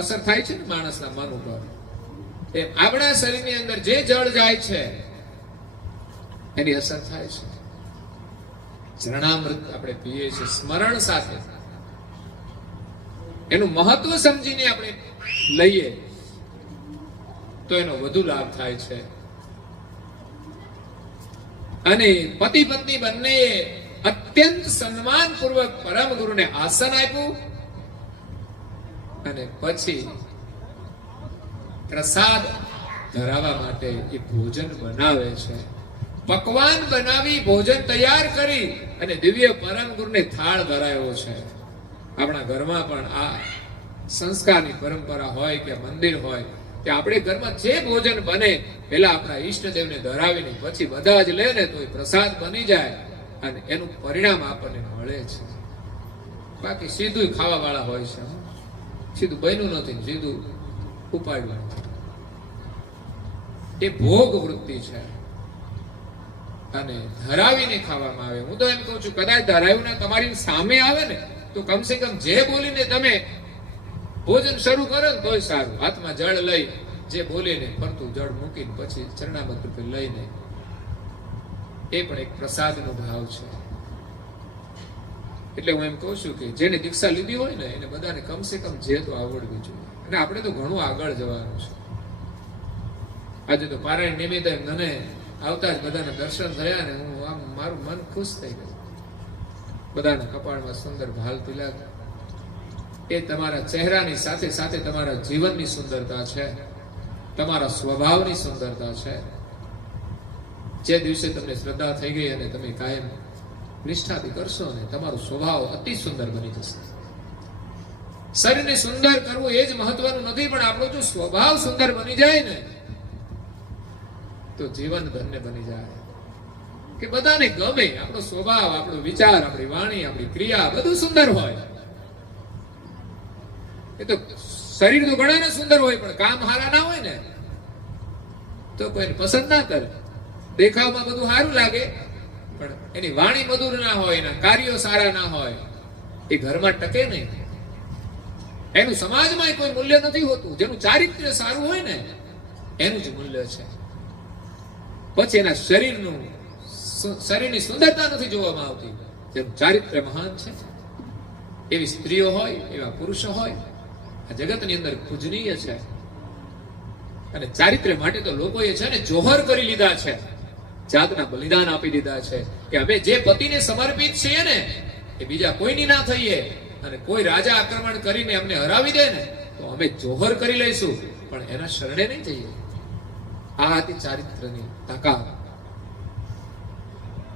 અસર થાય છે ને માણસના મન ઉપર. આપણા શરીરની અંદર જે જળ જાય છે એની અસર થાય છે. ચરણામૃત આપણે પીએ છીએ સ્મરણ સાથે, એનું મહત્વ સમજીને આપણે લઈએ તો એનો વધુ લાભ થાય છે. અને પતિ પત્ની બંને અત્યંત સન્માનપૂર્વક પરમ ગુરુને આસન આપ્યું અને પછી પ્રસાદ ધરાવવા માટે એ ભોજન બનાવે છે. પકવાન બનાવી ભોજન તૈયાર કરી અને દિવ્ય પરમ ગુરુને થાળ ધરાયો છે. આપણા ઘરમાં પણ આ સંસ્કારની પરંપરા હોય કે મંદિર હોય કે આપણે ઘરમાં જે ભોજન બને પહેલા આપણા ઈષ્ટદેવને ધરાવીને પછી બધા જ લે ને તો એ પ્રસાદ બની જાય અને એનું પરિણામ આપણને મળે છે. બાકી સીધું ખાવા વાળા હોય છે, સીધું બન્યું નથી, સીધું ઉપાડ્યું. એ ભોગ વૃત્તિ છે અને ધરાવીને ખાવામાં આવે. હું તો એમ કહું છું, કદાચ ધરાવીને તમારી સામે આવે ને તો કમસે કમ જે બોલીને તમે ભોજન શરૂ કરો ને તોય સારું. હાથમાં જળ લઈ જે બોલીને ફરતું જળ મૂકીને પછી ચરણામૃત રૂપે લઈને, એ પણ એક પ્રસાદનો ભાવ છે. એટલે હું એમ કહું છું કે જેને દીક્ષા લીધી હોય ને એને બધાને કમસે કમ જે તો આવડવી જોઈએ. અને આપણે તો ઘણું આગળ જવાનું છે. આજે તો પારાયણ નિમિત્તે મને આવતા જ બધાના દર્શન થયા ને હું આમ મારું મન ખુશ થઈ ગયું. બધાના કપાળમાં સુંદર ભાલ તિલક, એ તમારા ચહેરાની સાથે સાથે તમારા જીવનની સુંદરતા છે, તમારા સ્વભાવની સુંદરતા છે. જે દિવસે તમને શ્રદ્ધા થઈ ગઈ અને તમે કાયમ નિષ્ઠાથી કરશો ને તમારો સ્વભાવ અતિ સુંદર બની જશે. શરીરને સુંદર કરવું એ જ મહત્વનું નથી, પણ આપણો જો સ્વભાવ સુંદર બની જાય ને તો જીવન ધન્ય બની જાય. કે બધાને ગમે આપણો સ્વભાવ, આપણો વિચાર, આપણી વાણી, આપણી ક્રિયા બધું સુંદર હોય. એ તો શરીર તો ઘણાને સુંદર હોય પણ કામ સારા ના હોય ને તો કોઈને પસંદ ના કરે. દેખાવમાં બધું સારું લાગે પણ એની વાણી મધુર ના હોય, એના કાર્યો સારા ના હોય, એ ઘરમાં ટકે નહીં. એનું સમાજમાં કોઈ મૂલ્ય નથી હોતું. જેનું ચારિત્ર્ય સારું હોય ને એનું જ મૂલ્ય છે. પછી એના શરીરની સુંદરતા નથી જોવામાં આવતી. જેનું ચારિત્ર્ય મહાન છે એવી સ્ત્રીઓ હોય, એવા પુરુષો હોય આ જગતની અંદર પૂજનીય છે. અને ચારિત્ર્ય માટે તો લોકોએ છે ને જોહર કરી લીધા છે, જાતના બલિદાન આપી દીધા છે કે અમે જે પતિને સમર્પિત છીએ ને એ બીજા કોઈની ના થઈએ. અને કોઈ રાજા આક્રમણ કરીને અમને હરાવી દે ને તો અમે જોહર કરી લઈશું, પણ એના શરણે નહીં જઈએ. આ હતી ચારિત્રની તાકાત.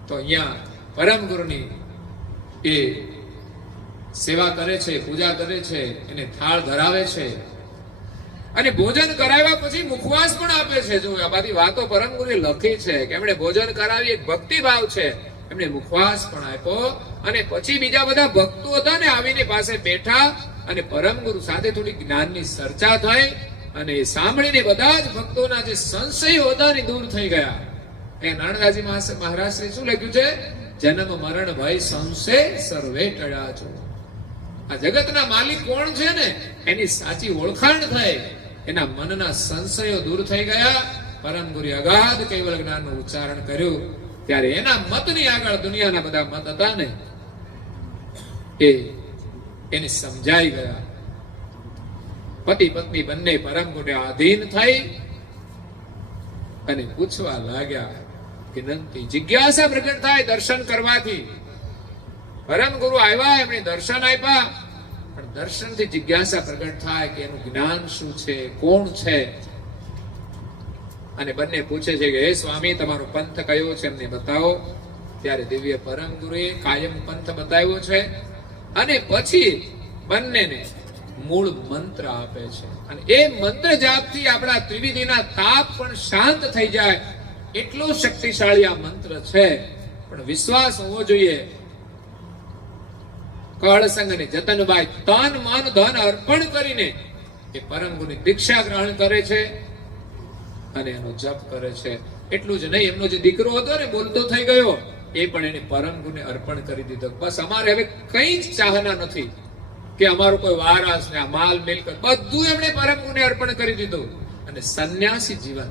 તો અહીંયા પરમ ગુરુની એ સેવા કરે છે, પૂજા કરે છે, એને થાળ ધરાવે છે અને ભોજન કરાવ્યા પછી મુખવાસ પણ આપે છે. જો આ બધી વાતો પરમ ગુરુએ લખી છે કે એમણે ભોજન કરાવી, એક ભક્તિ ભાવ છે. એમણે મુખવાસ પણ આપ્યો અને પછી બીજા બધા ભક્તો હતા ને આવીને પાસે બેઠા અને પરમ ગુરુ સાથે થોડી જ્ઞાનની ચર્ચા થઈ અને એ સાંભળીને બધા જ ભક્તોના જે સંશયો હતા ને દૂર થઈ ગયા. એ નારદાજી મહારાજ શ્રી શું લખ્યું છે? જન્મ મરણ ભય સંશય સર્વે ટળ્યા છો. આ જગતના માલિક કોણ છે ને એની સાચી ઓળખાણ થઈ, એના મનના સંશયો દૂર થઈ ગયા. પરમ ગુરુએ અગાધ કૈવલ્ય જ્ઞાનનું ઉચ્ચારણ કર્યું ત્યારે એના મતની આગળ દુનિયાના બધા મત હતા ને એને સમજાઈ ગયા. પતિ પત્ની બંને પરમ ગુરુને આધીન થઈ અને પૂછવા લાગ્યા. વિનંતી જિજ્ઞાસા પ્રગટ થાય દર્શન કરવાથી. પરમ ગુરુ આવ્યા, એમણે દર્શન આપ્યા, પણ દર્શનથી જિજ્ઞાસા પ્રગટ થાય કે એનું જ્ઞાન શું છે, કોણ છે. અને બંને પૂછે છે કે હે સ્વામી, તમારો પંથ કયો છે એમને બતાવો. ત્યારે દિવ્ય પરમ ગુરુએ કાયમ પંથ બતાવ્યો છે અને પછી બંનેને મૂળ મંત્ર આપે છે અને એ મંત્ર જાપથી આપણા ત્રિવિધિના તાપ પણ શાંત થઈ જાય એટલો શક્તિશાળી આ મંત્ર છે. પણ વિશ્વાસ હોવો જોઈએ. કળસંગ અને જતનબાઈ તન મન ધન અર્પણ કરીને એ પરમ ગુરુની દીક્ષા ગ્રહણ કરે છે અને એનો જપ કરે છે. એટલું જ નહીં, એમનો જે દીકરો હતો ને બોલતો થઈ ગયો, એ પણ એને પરમ ગુરુને અર્પણ કરી દીધો. બસ અમારે હવે કઈ જ ચાહના નથી કે અમારો કોઈ વારસ ને આ માલ મિલકત બધું એમણે પરમ ગુરુને અર્પણ કરી દીધું અને સંન્યાસી જીવન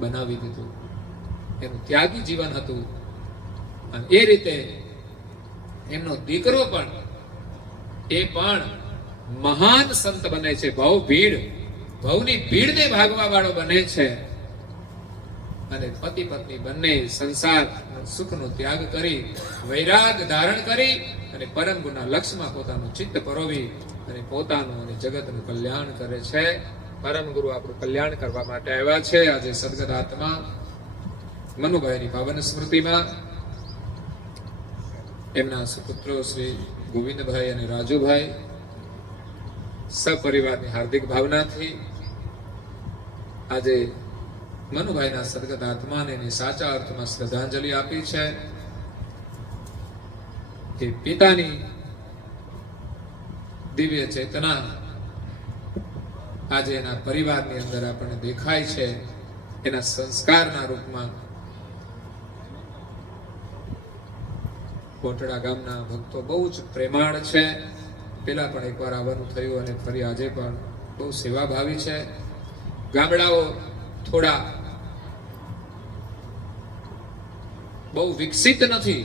બનાવી દીધું. એનું ત્યાગી જીવન હતું અને એ રીતે એમનો દીકરો પણ એ પણ મહાન સંત બને છે. ભવની ભીડને ભાગવા વાળો બને છે અને પતિ પત્ની બંને સંસાર સુખનો ત્યાગ કરી વૈરાગ ધારણ કરી અને પરમ ગુરુના લક્ષ્યમાં પોતાનું ચિત્ત પરોવી અને પોતાનું અને જગતનું કલ્યાણ કરે છે. પરમ ગુરુ આપણું કલ્યાણ કરવા માટે આવ્યા છે. આજે સદગત આત્મા મનુભાઈની પાવન સ્મૃતિમાં એમના સુપુત્રો શ્રી ગોવિંદભાઈ અને રાજુભાઈ સપરિવારની હાર્દિક ભાવનાથી આજે મનુભાઈના સદગત આત્માને સાચા અર્થમાં શ્રદ્ધાંજલિ આપી છે. કે પિતાની દિવ્ય ચેતના આજે એના પરિવારની અંદર આપણને દેખાય છે. એના સંસ્કારના રૂપમાં કોટડા ગામના ભક્તો બહુ જ પ્રેમાળ છે. પેલા પણ એકવાર આવવાનું થયું અને ફરી આજે પણ બહુ સેવાભાવી છે. ગામડાઓ થોડા બહુ વિકસિત નથી,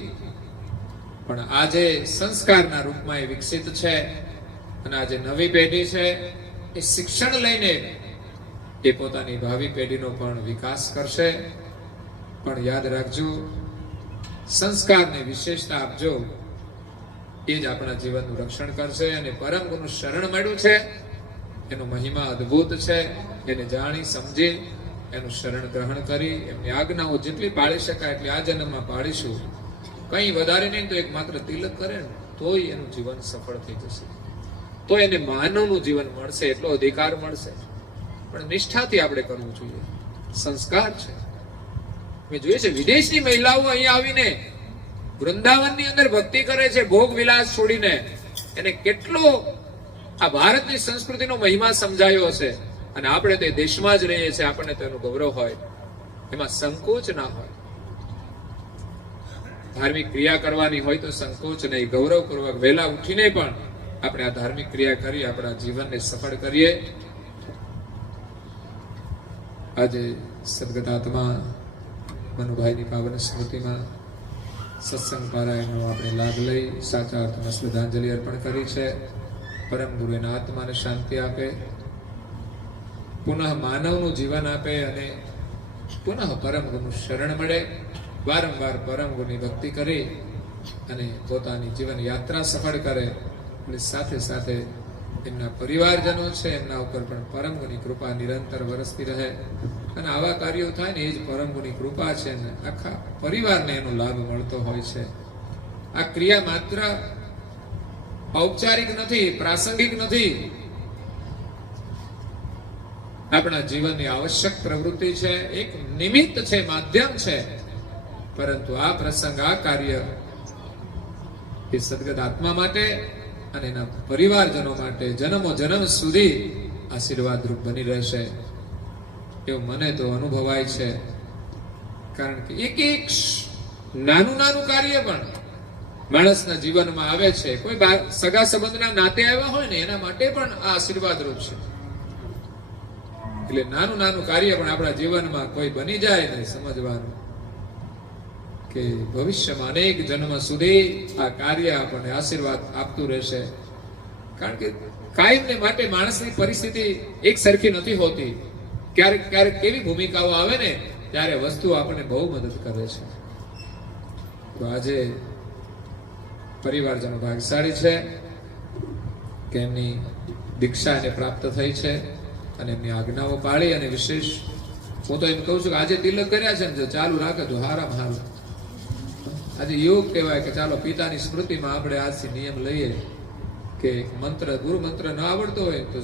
પણ આજે સંસ્કારના રૂપમાં એ વિકસિત છે અને આજે નવી પેઢી છે એ શિક્ષણ લઈને એ પોતાની ભાવિ પેઢીનો પણ વિકાસ કરશે. પણ યાદ રાખજો, સંસ્કારને વિશેષતા આપજો, એ જ આપણા જીવનનું રક્ષણ કરશે. અને પરમ ગુરુનું શરણ મળ્યું છે, એનો મહિમા અદ્ભુત છે. એને જાણી સમજી એનું શરણ ગ્રહણ કરી એમની આજ્ઞાઓ જેટલી પાળી શકાય એટલી આ જન્મમાં પાળીશું. કંઈ વધારે નહીં તો એક માત્ર તિલક કરે ને તોય એનું જીવન સફળ થઈ જશે, તો એને માનવનું જીવન મળશે, એટલો અધિકાર મળશે. પણ નિષ્ઠાથી આપણે કરવું જોઈએ. સંસ્કાર છે. મેં જોયું છે વિદેશની મહિલાઓ અહીંયા આવીને વૃંદાવનની અંદર ભક્તિ કરે છે, ભોગ વિલાસ છોડીને. એને કેટલો આ ભારતની સંસ્કૃતિનો મહિમા સમજાયો હશે. અને આપણે તે દેશમાં જ રહીએ છીએ, આપણને તેનું ગૌરવ હોય, એમાં સંકોચ ના હોય. ધાર્મિક ક્રિયા કરવાની હોય તો સંકોચ નહીં, ગૌરવપૂર્વક વહેલા ઉઠીને પણ આપણે આ ધાર્મિક ક્રિયા કરી આપણા જીવનને સફળ કરીએ. આજે સદગત આત્મા મનુભાઈની પાવન સ્મૃતિમાં સત્સંગ પારાયણનો આપણે લાભ લઈ સાચા અર્થમાં શ્રદ્ધાંજલિ અર્પણ કરી છે. પરમ ગુરુ એના આત્માને શાંતિ આપે, પુનઃ માનવનું જીવન આપે અને પુનઃ પરમ ગુરુનું શરણ મળે. વારંવાર પરમ ગુરુની ભક્તિ કરી અને પોતાની જીવન યાત્રા સફળ કરે. અને સાથે સાથે એમના પરિવારજનો છે એમના ઉપર પણ પરમ ગુની કૃપા નિરંતર વરસતી રહે અને આવા કાર્યો થાય ને એ જ પરમ ગુની કૃપા છે ને આખા પરિવારને એનો લાભ મળતો હોય છે. આ ક્રિયા માત્ર ઔપચારિક નથી, પ્રાસંગિક નથી, આપણા જીવનની આવશ્યક પ્રવૃત્તિ છે, એક નિમિત્ત છે, માધ્યમ છે. પરંતુ આ પ્રસંગ, આ કાર્ય એ સદગત આત્મા માટે અને એના પરિવારજનો માટે જન્મો જન્મ સુધી આશીર્વાદરૂપ બની રહેશે એવું મને તો અનુભવાય છે. કારણ કે એક એક નાનું નાનું કાર્ય પણ માણસના જીવનમાં આવે છે. કોઈ સગા સંબંધના નાતે આવ્યા હોય ને એના માટે પણ આ આશીર્વાદરૂપ છે. એટલે નાનું નાનું કાર્ય પણ આપણા જીવનમાં કોઈ બની જાય ને સમજવાનું કે ભવિષ્યમાં અનેક જન્મ સુધી આ કાર્ય આપણને આશીર્વાદ આપતું રહેશે. કારણ કે કાયમને માટે માણસની પરિસ્થિતિ એક સરખી નથી હોતી. ક્યારેક ક્યારેક કેવી ભૂમિકાઓ આવે ને ત્યારે વસ્તુ આપણને બહુ મદદ કરે છે. તો આજે પરિવારજનો ભાગ્યશાળી છે કે એમની દીક્ષા એને પ્રાપ્ત થઈ છે અને એમની આજ્ઞાઓ પાળી અને વિશેષ હું તો એમ કહું છું કે આજે તિલક કર્યા છે ને જો ચાલુ રાખે તો હારામાં હારું. આજે યોગ કહેવાય કે ચાલો પિતાની સ્મૃતિમાં આપણે આજથી નિયમ લઈએ કે મંત્ર, ગુરુ મંત્ર ન આવડતો હોય તો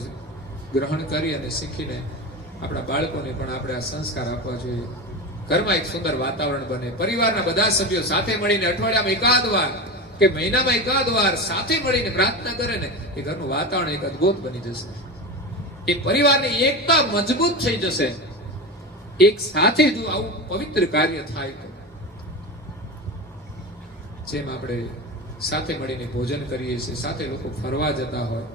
ગ્રહણ કરી અને શીખીને આપણા બાળકોને પણ આપણે આ સંસ્કાર આપવા જોઈએ. ઘરમાં એક સુંદર વાતાવરણ બને, પરિવારના બધા સભ્યો સાથે મળીને અઠવાડિયામાં એકાદ વાર કે મહિનામાં એકાદ વાર સાથે મળીને પ્રાર્થના કરે ને એ ઘરનું વાતાવરણ એક અદ્ભુત બની જશે. એ પરિવારની એકતા મજબૂત થઈ જશે. એક સાથે જો આવું પવિત્ર કાર્ય થાય તો જેમ આપણે સાથે મળીને ભોજન કરીએ છીએ, સાથે લોકો ફરવા જતા હોય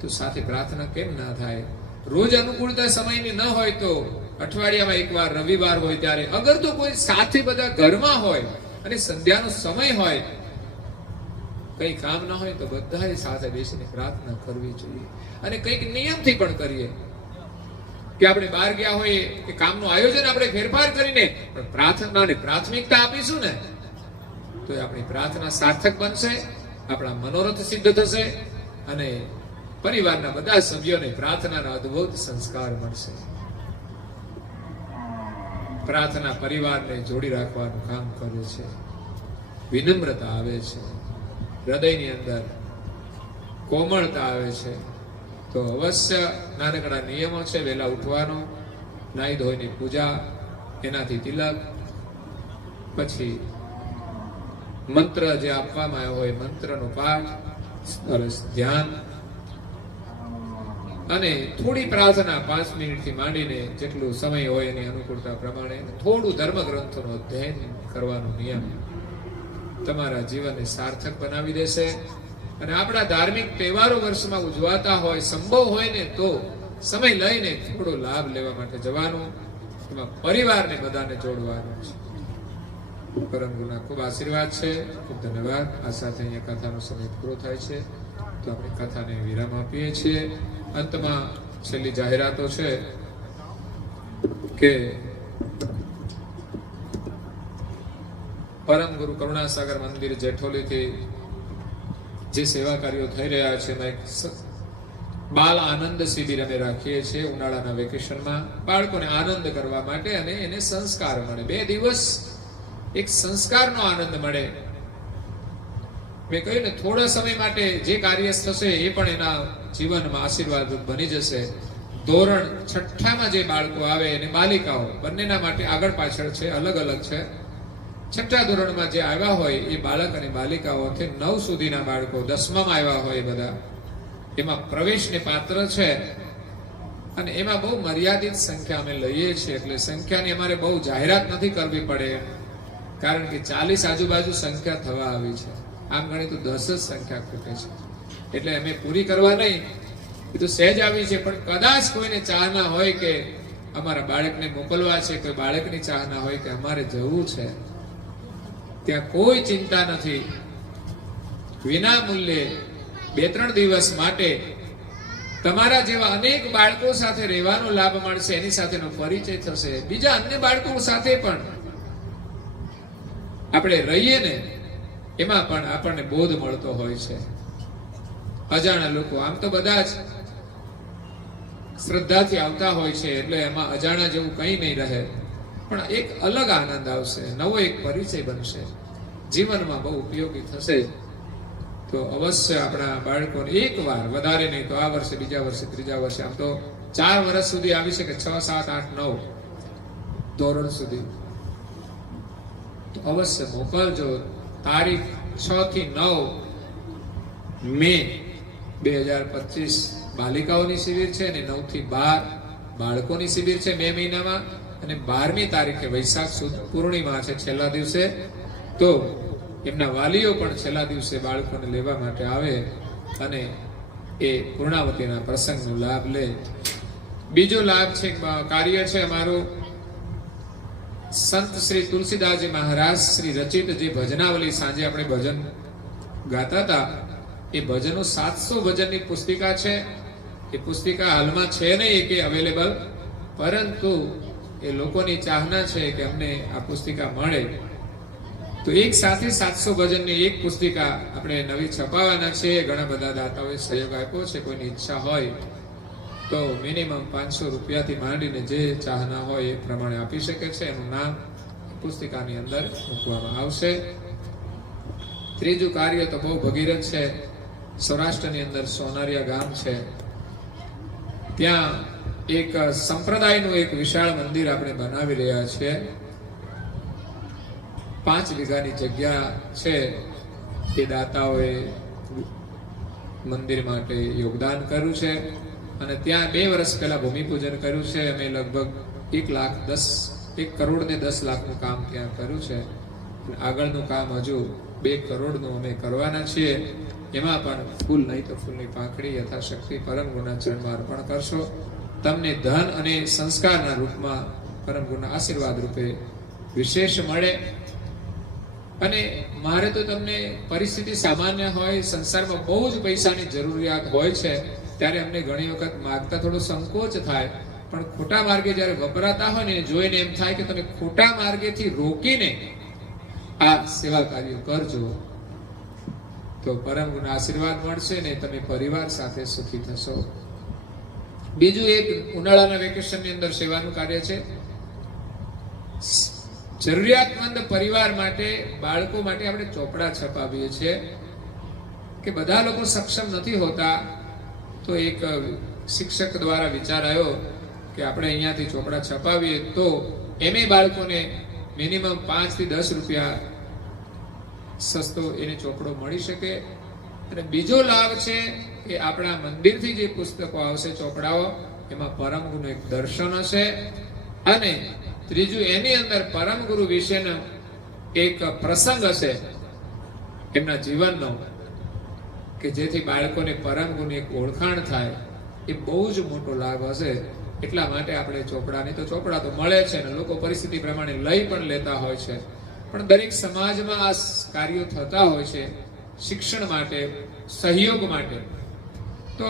તો સાથે પ્રાર્થના કેમ ના થાય? રોજ અનુકૂળતા સમયની ન હોય તો અઠવાડિયામાં એકવાર, રવિવાર હોય ત્યારે, અગર તો કોઈ સાથે બધા ઘરમાં હોય અને સંધ્યાનો સમય હોય, કઈ કામ ના હોય તો બધાએ સાથે બેસીને પ્રાર્થના કરવી જોઈએ. અને કંઈક નિયમથી પણ કરીએ કે આપણે બહાર ગયા હોઈએ કે કામનું આયોજન આપણે ફેરફાર કરીને પણ પ્રાર્થનાને પ્રાથમિકતા આપીશું ને તો આપણી પ્રાર્થના સાર્થક બનશે, આપણા મનોરથ સિદ્ધ થશે અને પરિવારના બધા સભ્યોને પ્રાર્થનાના અદ્ભુત સંસ્કાર મળશે. પ્રાર્થના પરિવારને જોડી રાખવાનું કામ કરે છે. વિનમ્રતા આવે છે, હૃદયની અંદર કોમળતા આવે છે. તો અવશ્ય નાનકડા નિયમો છે. વહેલા ઉઠવાનો, નાહી ધોઈને પૂજા, એનાથી તિલક, પછી મંત્ર જે આપવામાં આવ્યો હોય મંત્રનો પાઠ, સરસ ધ્યાન અને થોડી પ્રાર્થના 5 મિનિટથી માંડીને જેટલું સમય હોય એની અનુકૂળતા પ્રમાણે થોડું ધર્મ ગ્રંથોનો અધ્યયન કરવાનો નિયમ તમારા જીવનને સાર્થક બનાવી દેશે. અને આપણા ધાર્મિક તહેવારો વર્ષમાં ઉજવાતા હોય, સંભવ હોય ને તો સમય લઈને થોડો લાભ લેવા માટે જવાનું, એમાં પરિવારને બધાને જોડવાનું છે. પરમ ગુરુના ખૂબ આશીર્વાદ છે. ખૂબ ધન્યવાદ. આ સાથે અહીંયા કથાનો સમય પૂરો થાય છે તો આપણે કથાને વિરામ આપીએ છીએ. અંતમાં છેલ્લી જાહેરાતો છે કે પરમ ગુરુ કરુણાસાગર મંદિર જેઠોલીથી જે સેવા કાર્યો થઈ રહ્યા છે એમાં એક બાલ આનંદ શિબિર અમે રાખીએ છીએ ઉનાળાના વેકેશનમાં, બાળકોને આનંદ કરવા માટે અને એને સંસ્કાર મળે. 2 દિવસ એક સંસ્કારનો આનંદ મળે. મેં કહ્યું ને થોડા સમય માટે જે કાર્ય થશે એ પણ એના જીવનમાં આશીર્વાદ બની જશે. ધોરણ 6માં જે બાળકો આવે અને બાલિકાઓ બંનેના માટે આગળ પાછળ છે, અલગ અલગ છે. 6 ધોરણમાં જે આવ્યા હોય એ બાળક અને બાલિકાઓથી 9 સુધીના બાળકો 10માં આવ્યા હોય બધા એમાં પ્રવેશને પાત્ર છે. અને એમાં બહુ મર્યાદિત સંખ્યા અમે લઈએ છીએ, એટલે સંખ્યાની અમારે બહુ જાહેરાત નથી કરવી પડે, કારણ કે 40 આજુબાજુ સંખ્યા થવા આવી છે. આમ ગણી તો 10 જ સંખ્યા ખૂટે છે, એટલે અમે પૂરી કરવા નહીં, એ તો સહેજ આવી છે. પણ કદાચ કોઈને ચાહના હોય કે અમારા બાળકને મોકલવા છે, કોઈ બાળકની ચાહના હોય કે અમારે જવું છે, ત્યાં કોઈ ચિંતા નથી. વિના મૂલ્યે 2-3 દિવસ માટે તમારા જેવા અનેક બાળકો સાથે રહેવાનો લાભ મળશે, એની સાથેનો પરિચય થશે. બીજા અન્ય બાળકો સાથે પણ આપણે રહીએ ને એમાં પણ આપણને બોધ મળતો હોય છે. અજાણા લોકો, આમ તો બધા જ શ્રદ્ધાથી આવતા હોય છે એટલે એમાં અજાણા જેવું કંઈ નહીં રહે, પણ એક અલગ આનંદ આવશે, નવો એક પરિચય બનશે, જીવનમાં બહુ ઉપયોગી થશે. તો અવશ્ય આપણા બાળકોને એકવાર, વધારે નહીં તો આ વર્ષે, બીજા વર્ષે, ત્રીજા વર્ષે, આમ તો 4 વર્ષ સુધી આવી શકે, 6, 7, 8, 9 ધોરણ સુધી, તો અવશ્ય મોકલજો. તારીખ 6 થી 9 મે 2025 બાલિકાઓની શિબિર છે અને 9 થી 12 બાળકોની શિબિર છે મે મહિનામાં, અને 12મી તારીખે વૈશાખ સુદ પૂર્ણિમા છે છેલ્લા દિવસે, તો એમના વાલીઓ પણ છેલ્લા દિવસે બાળકોને લેવા માટે આવે અને એ પૂર્ણાવતીના પ્રસંગનો લાભ લે. બીજો લાભ છે, કાર્ય છે અમારું, સંત શ્રી તુલસીદાસજી મહારાજ શ્રી રચિત જે ભજનાવલી, સાંજે આપણે ભજન ગાતા હતા, એ ભજનો 700 ભજનની પુસ્તિકા છે. એ પુસ્તિકા હાલમાં છે નહીં કે અવેલેબલ, પરંતુ એ લોકોની ચાહના છે કે અમને આ પુસ્તિકા મળે, તો એક સાથે 700 ભજનની એક પુસ્તિકા આપણે નવી છપાવવાના છે. ઘણા બધા દાતાઓએ સહયોગ આપ્યો છે, કોઈની ઈચ્છા હોય તો મિનિમમ 500 રૂપિયાથી માંડીને જે ચાહના હોય એ પ્રમાણે આપી શકે છે. એનું નામ પુસ્તિકાની અંદર મૂકવામાં આવશે. ત્રીજું કાર્ય તો બહુ ભગીરથ છે. સૌરાષ્ટ્રની અંદર સોનારિયા ગામ છે, ત્યાં એક સંપ્રદાયનું એક વિશાળ મંદિર આપણે બનાવી રહ્યા છીએ. 5 વીઘાની જગ્યા છે. એ દાતાઓએ મંદિર માટે યોગદાન કર્યું છે અને ત્યાં 2 વર્ષ પહેલા ભૂમિપૂજન કર્યું છે. અમે લગભગ 1 કરોડ ને 10 લાખનું કામ ત્યાં કર્યું છે. આગળનું કામ હજુ 2 કરોડનું અમે કરવાના છીએ. એમાં પણ ફૂલ નહીં તો ફૂલની પાંખડી યથાશક્તિ પરમ ગુરુના ચરણમાં અર્પણ કરશો. તમને ધન અને સંસ્કારના રૂપમાં પરમ ગુરુના આશીર્વાદ રૂપે વિશેષ મળે. અને મારે તો તમને પરિસ્થિતિ સામાન્ય હોય, સંસારમાં બહુ જ પૈસાની જરૂરિયાત હોય છે, ત્યારે અમને ઘણી વખત માગતા થોડો સંકોચ થાય, પણ ખોટા માર્ગે જ્યારે વપરાતા હોય ને જોઈને એમ થાય કે તમે ખોટા માર્ગેથી રોકીને આ સેવા કાર્ય કરજો, તો પરમ ગુરુના આશીર્વાદ મળશે ને તમે પરિવાર સાથે સુખી થશો. બીજું એક ઉનાળાના વેકેશનની અંદર સેવાનું કાર્ય છે. જરૂરિયાતમંદ પરિવાર માટે, બાળકો માટે આપણે ચોપડા છપાવીએ છીએ કે બધા લોકો સક્ષમ નથી હોતા, તો એક શિક્ષક દ્વારા વિચાર આવ્યો કે આપણે અહીંયાથી ચોપડા છપાવીએ તો એમે બાળકોને મિનિમમ 5 થી 10 રૂપિયા સસ્તો એને ચોપડો મળી શકે. અને બીજો લાભ છે કે આપણા મંદિરથી જે પુસ્તકો આવશે, ચોપડાઓ, એમાં પરમ ગુરુનું એક દર્શન હશે. અને ત્રીજું, એની અંદર પરમ ગુરુ વિશેનો એક પ્રસંગ હશે એમના જીવનનો, કે જેથી બાળકોને પરમ ગુરુની એક ઓળખાણ થાય. એ બહુ જ મોટો લાભ હશે. એટલા માટે આપણે ચોપડાની તો ચોપડા તો મળે છે ને લોકો પરિસ્થિતિ પ્રમાણે લઈ પણ લેતા હોય છે, પણ દરેક સમાજમાં આ કાર્યો થતા હોય છે શિક્ષણ માટે, સહયોગ માટે. તો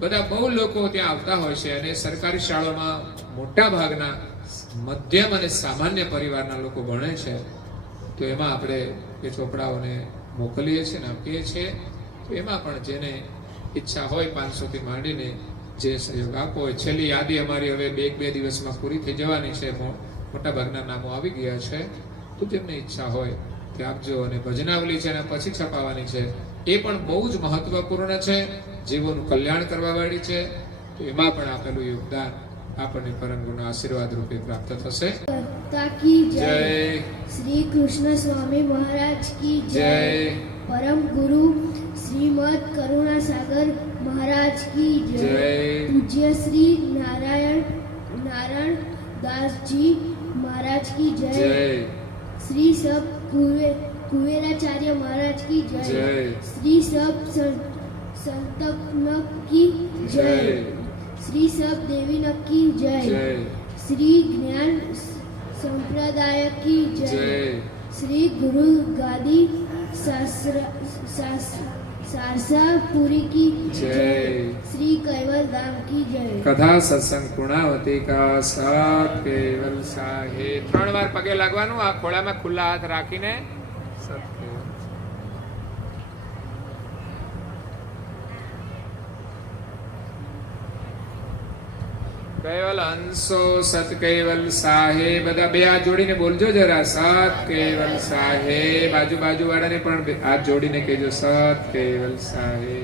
બધા બહુ લોકો ત્યાં આવતા હોય છે અને સરકારી શાળામાં મોટા ભાગના મધ્યમ અને સામાન્ય પરિવારના લોકો ભણે છે. તો એમાં આપણે એ ચોપડાઓને મોકલીએ છીએ ને આપીએ છીએ. તો એમાં પણ જેને ઈચ્છા હોય 500 થી માંડીને જે સહયોગ આપવો હોય. છેલ્લી યાદી અમારી હવે 2 દિવસમાં પૂરી થઈ જવાની છે. મોટા ભાગના નામો આવી ગયા છે. તો જેમને ઈચ્છા હોય તે આપજો. અને ભજનાવલી છે અને પછી છપાવવાની છે, એ પણ બહુ જ મહત્વપૂર્ણ છે, જીવોનું કલ્યાણ કરવા વાળી છે. તો એમાં પણ આપેલું યોગદાન આપણને પરમ ગુરુના આશીર્વાદ રૂપે પ્રાપ્ત થશે. જય શ્રી કૃષ્ણ સ્વામી મહારાજ કી જય. પરમ ગુરુ શ્રીમદ કરુણાસાગર મહારાજ કી જય. પૂજ્ય શ્રી નારાયણ દાસજી મહારાજ કી જય. શ્રી સબ કુવેરાચાર્ય મહારાજ કી જય. શ્રી સબ સંતનક કી જય. શ્રી સબ દેવીનક કી જય. શ્રી જ્ઞાન સંપ્રદાય કી જય. શ્રી ગુરુ ગાદી सारसापुरी की जय. श्री कैवल धाम की जय. कथा सत्संग पूर्णावती का साथ केवल साहे. 3 વાર પગે લાગવાનું. આ ખોળામાં ખુલ્લા હાથ રાખીને સત્ય. કૈવલ હંસો સત કૈવલ સાહે. બધા બે હાથ જોડીને બોલજો જરા, સત કૈવલ સાહે. બાજુ વાળાને પણ હાથ જોડીને કહેજો, સત કૈવલ સાહે.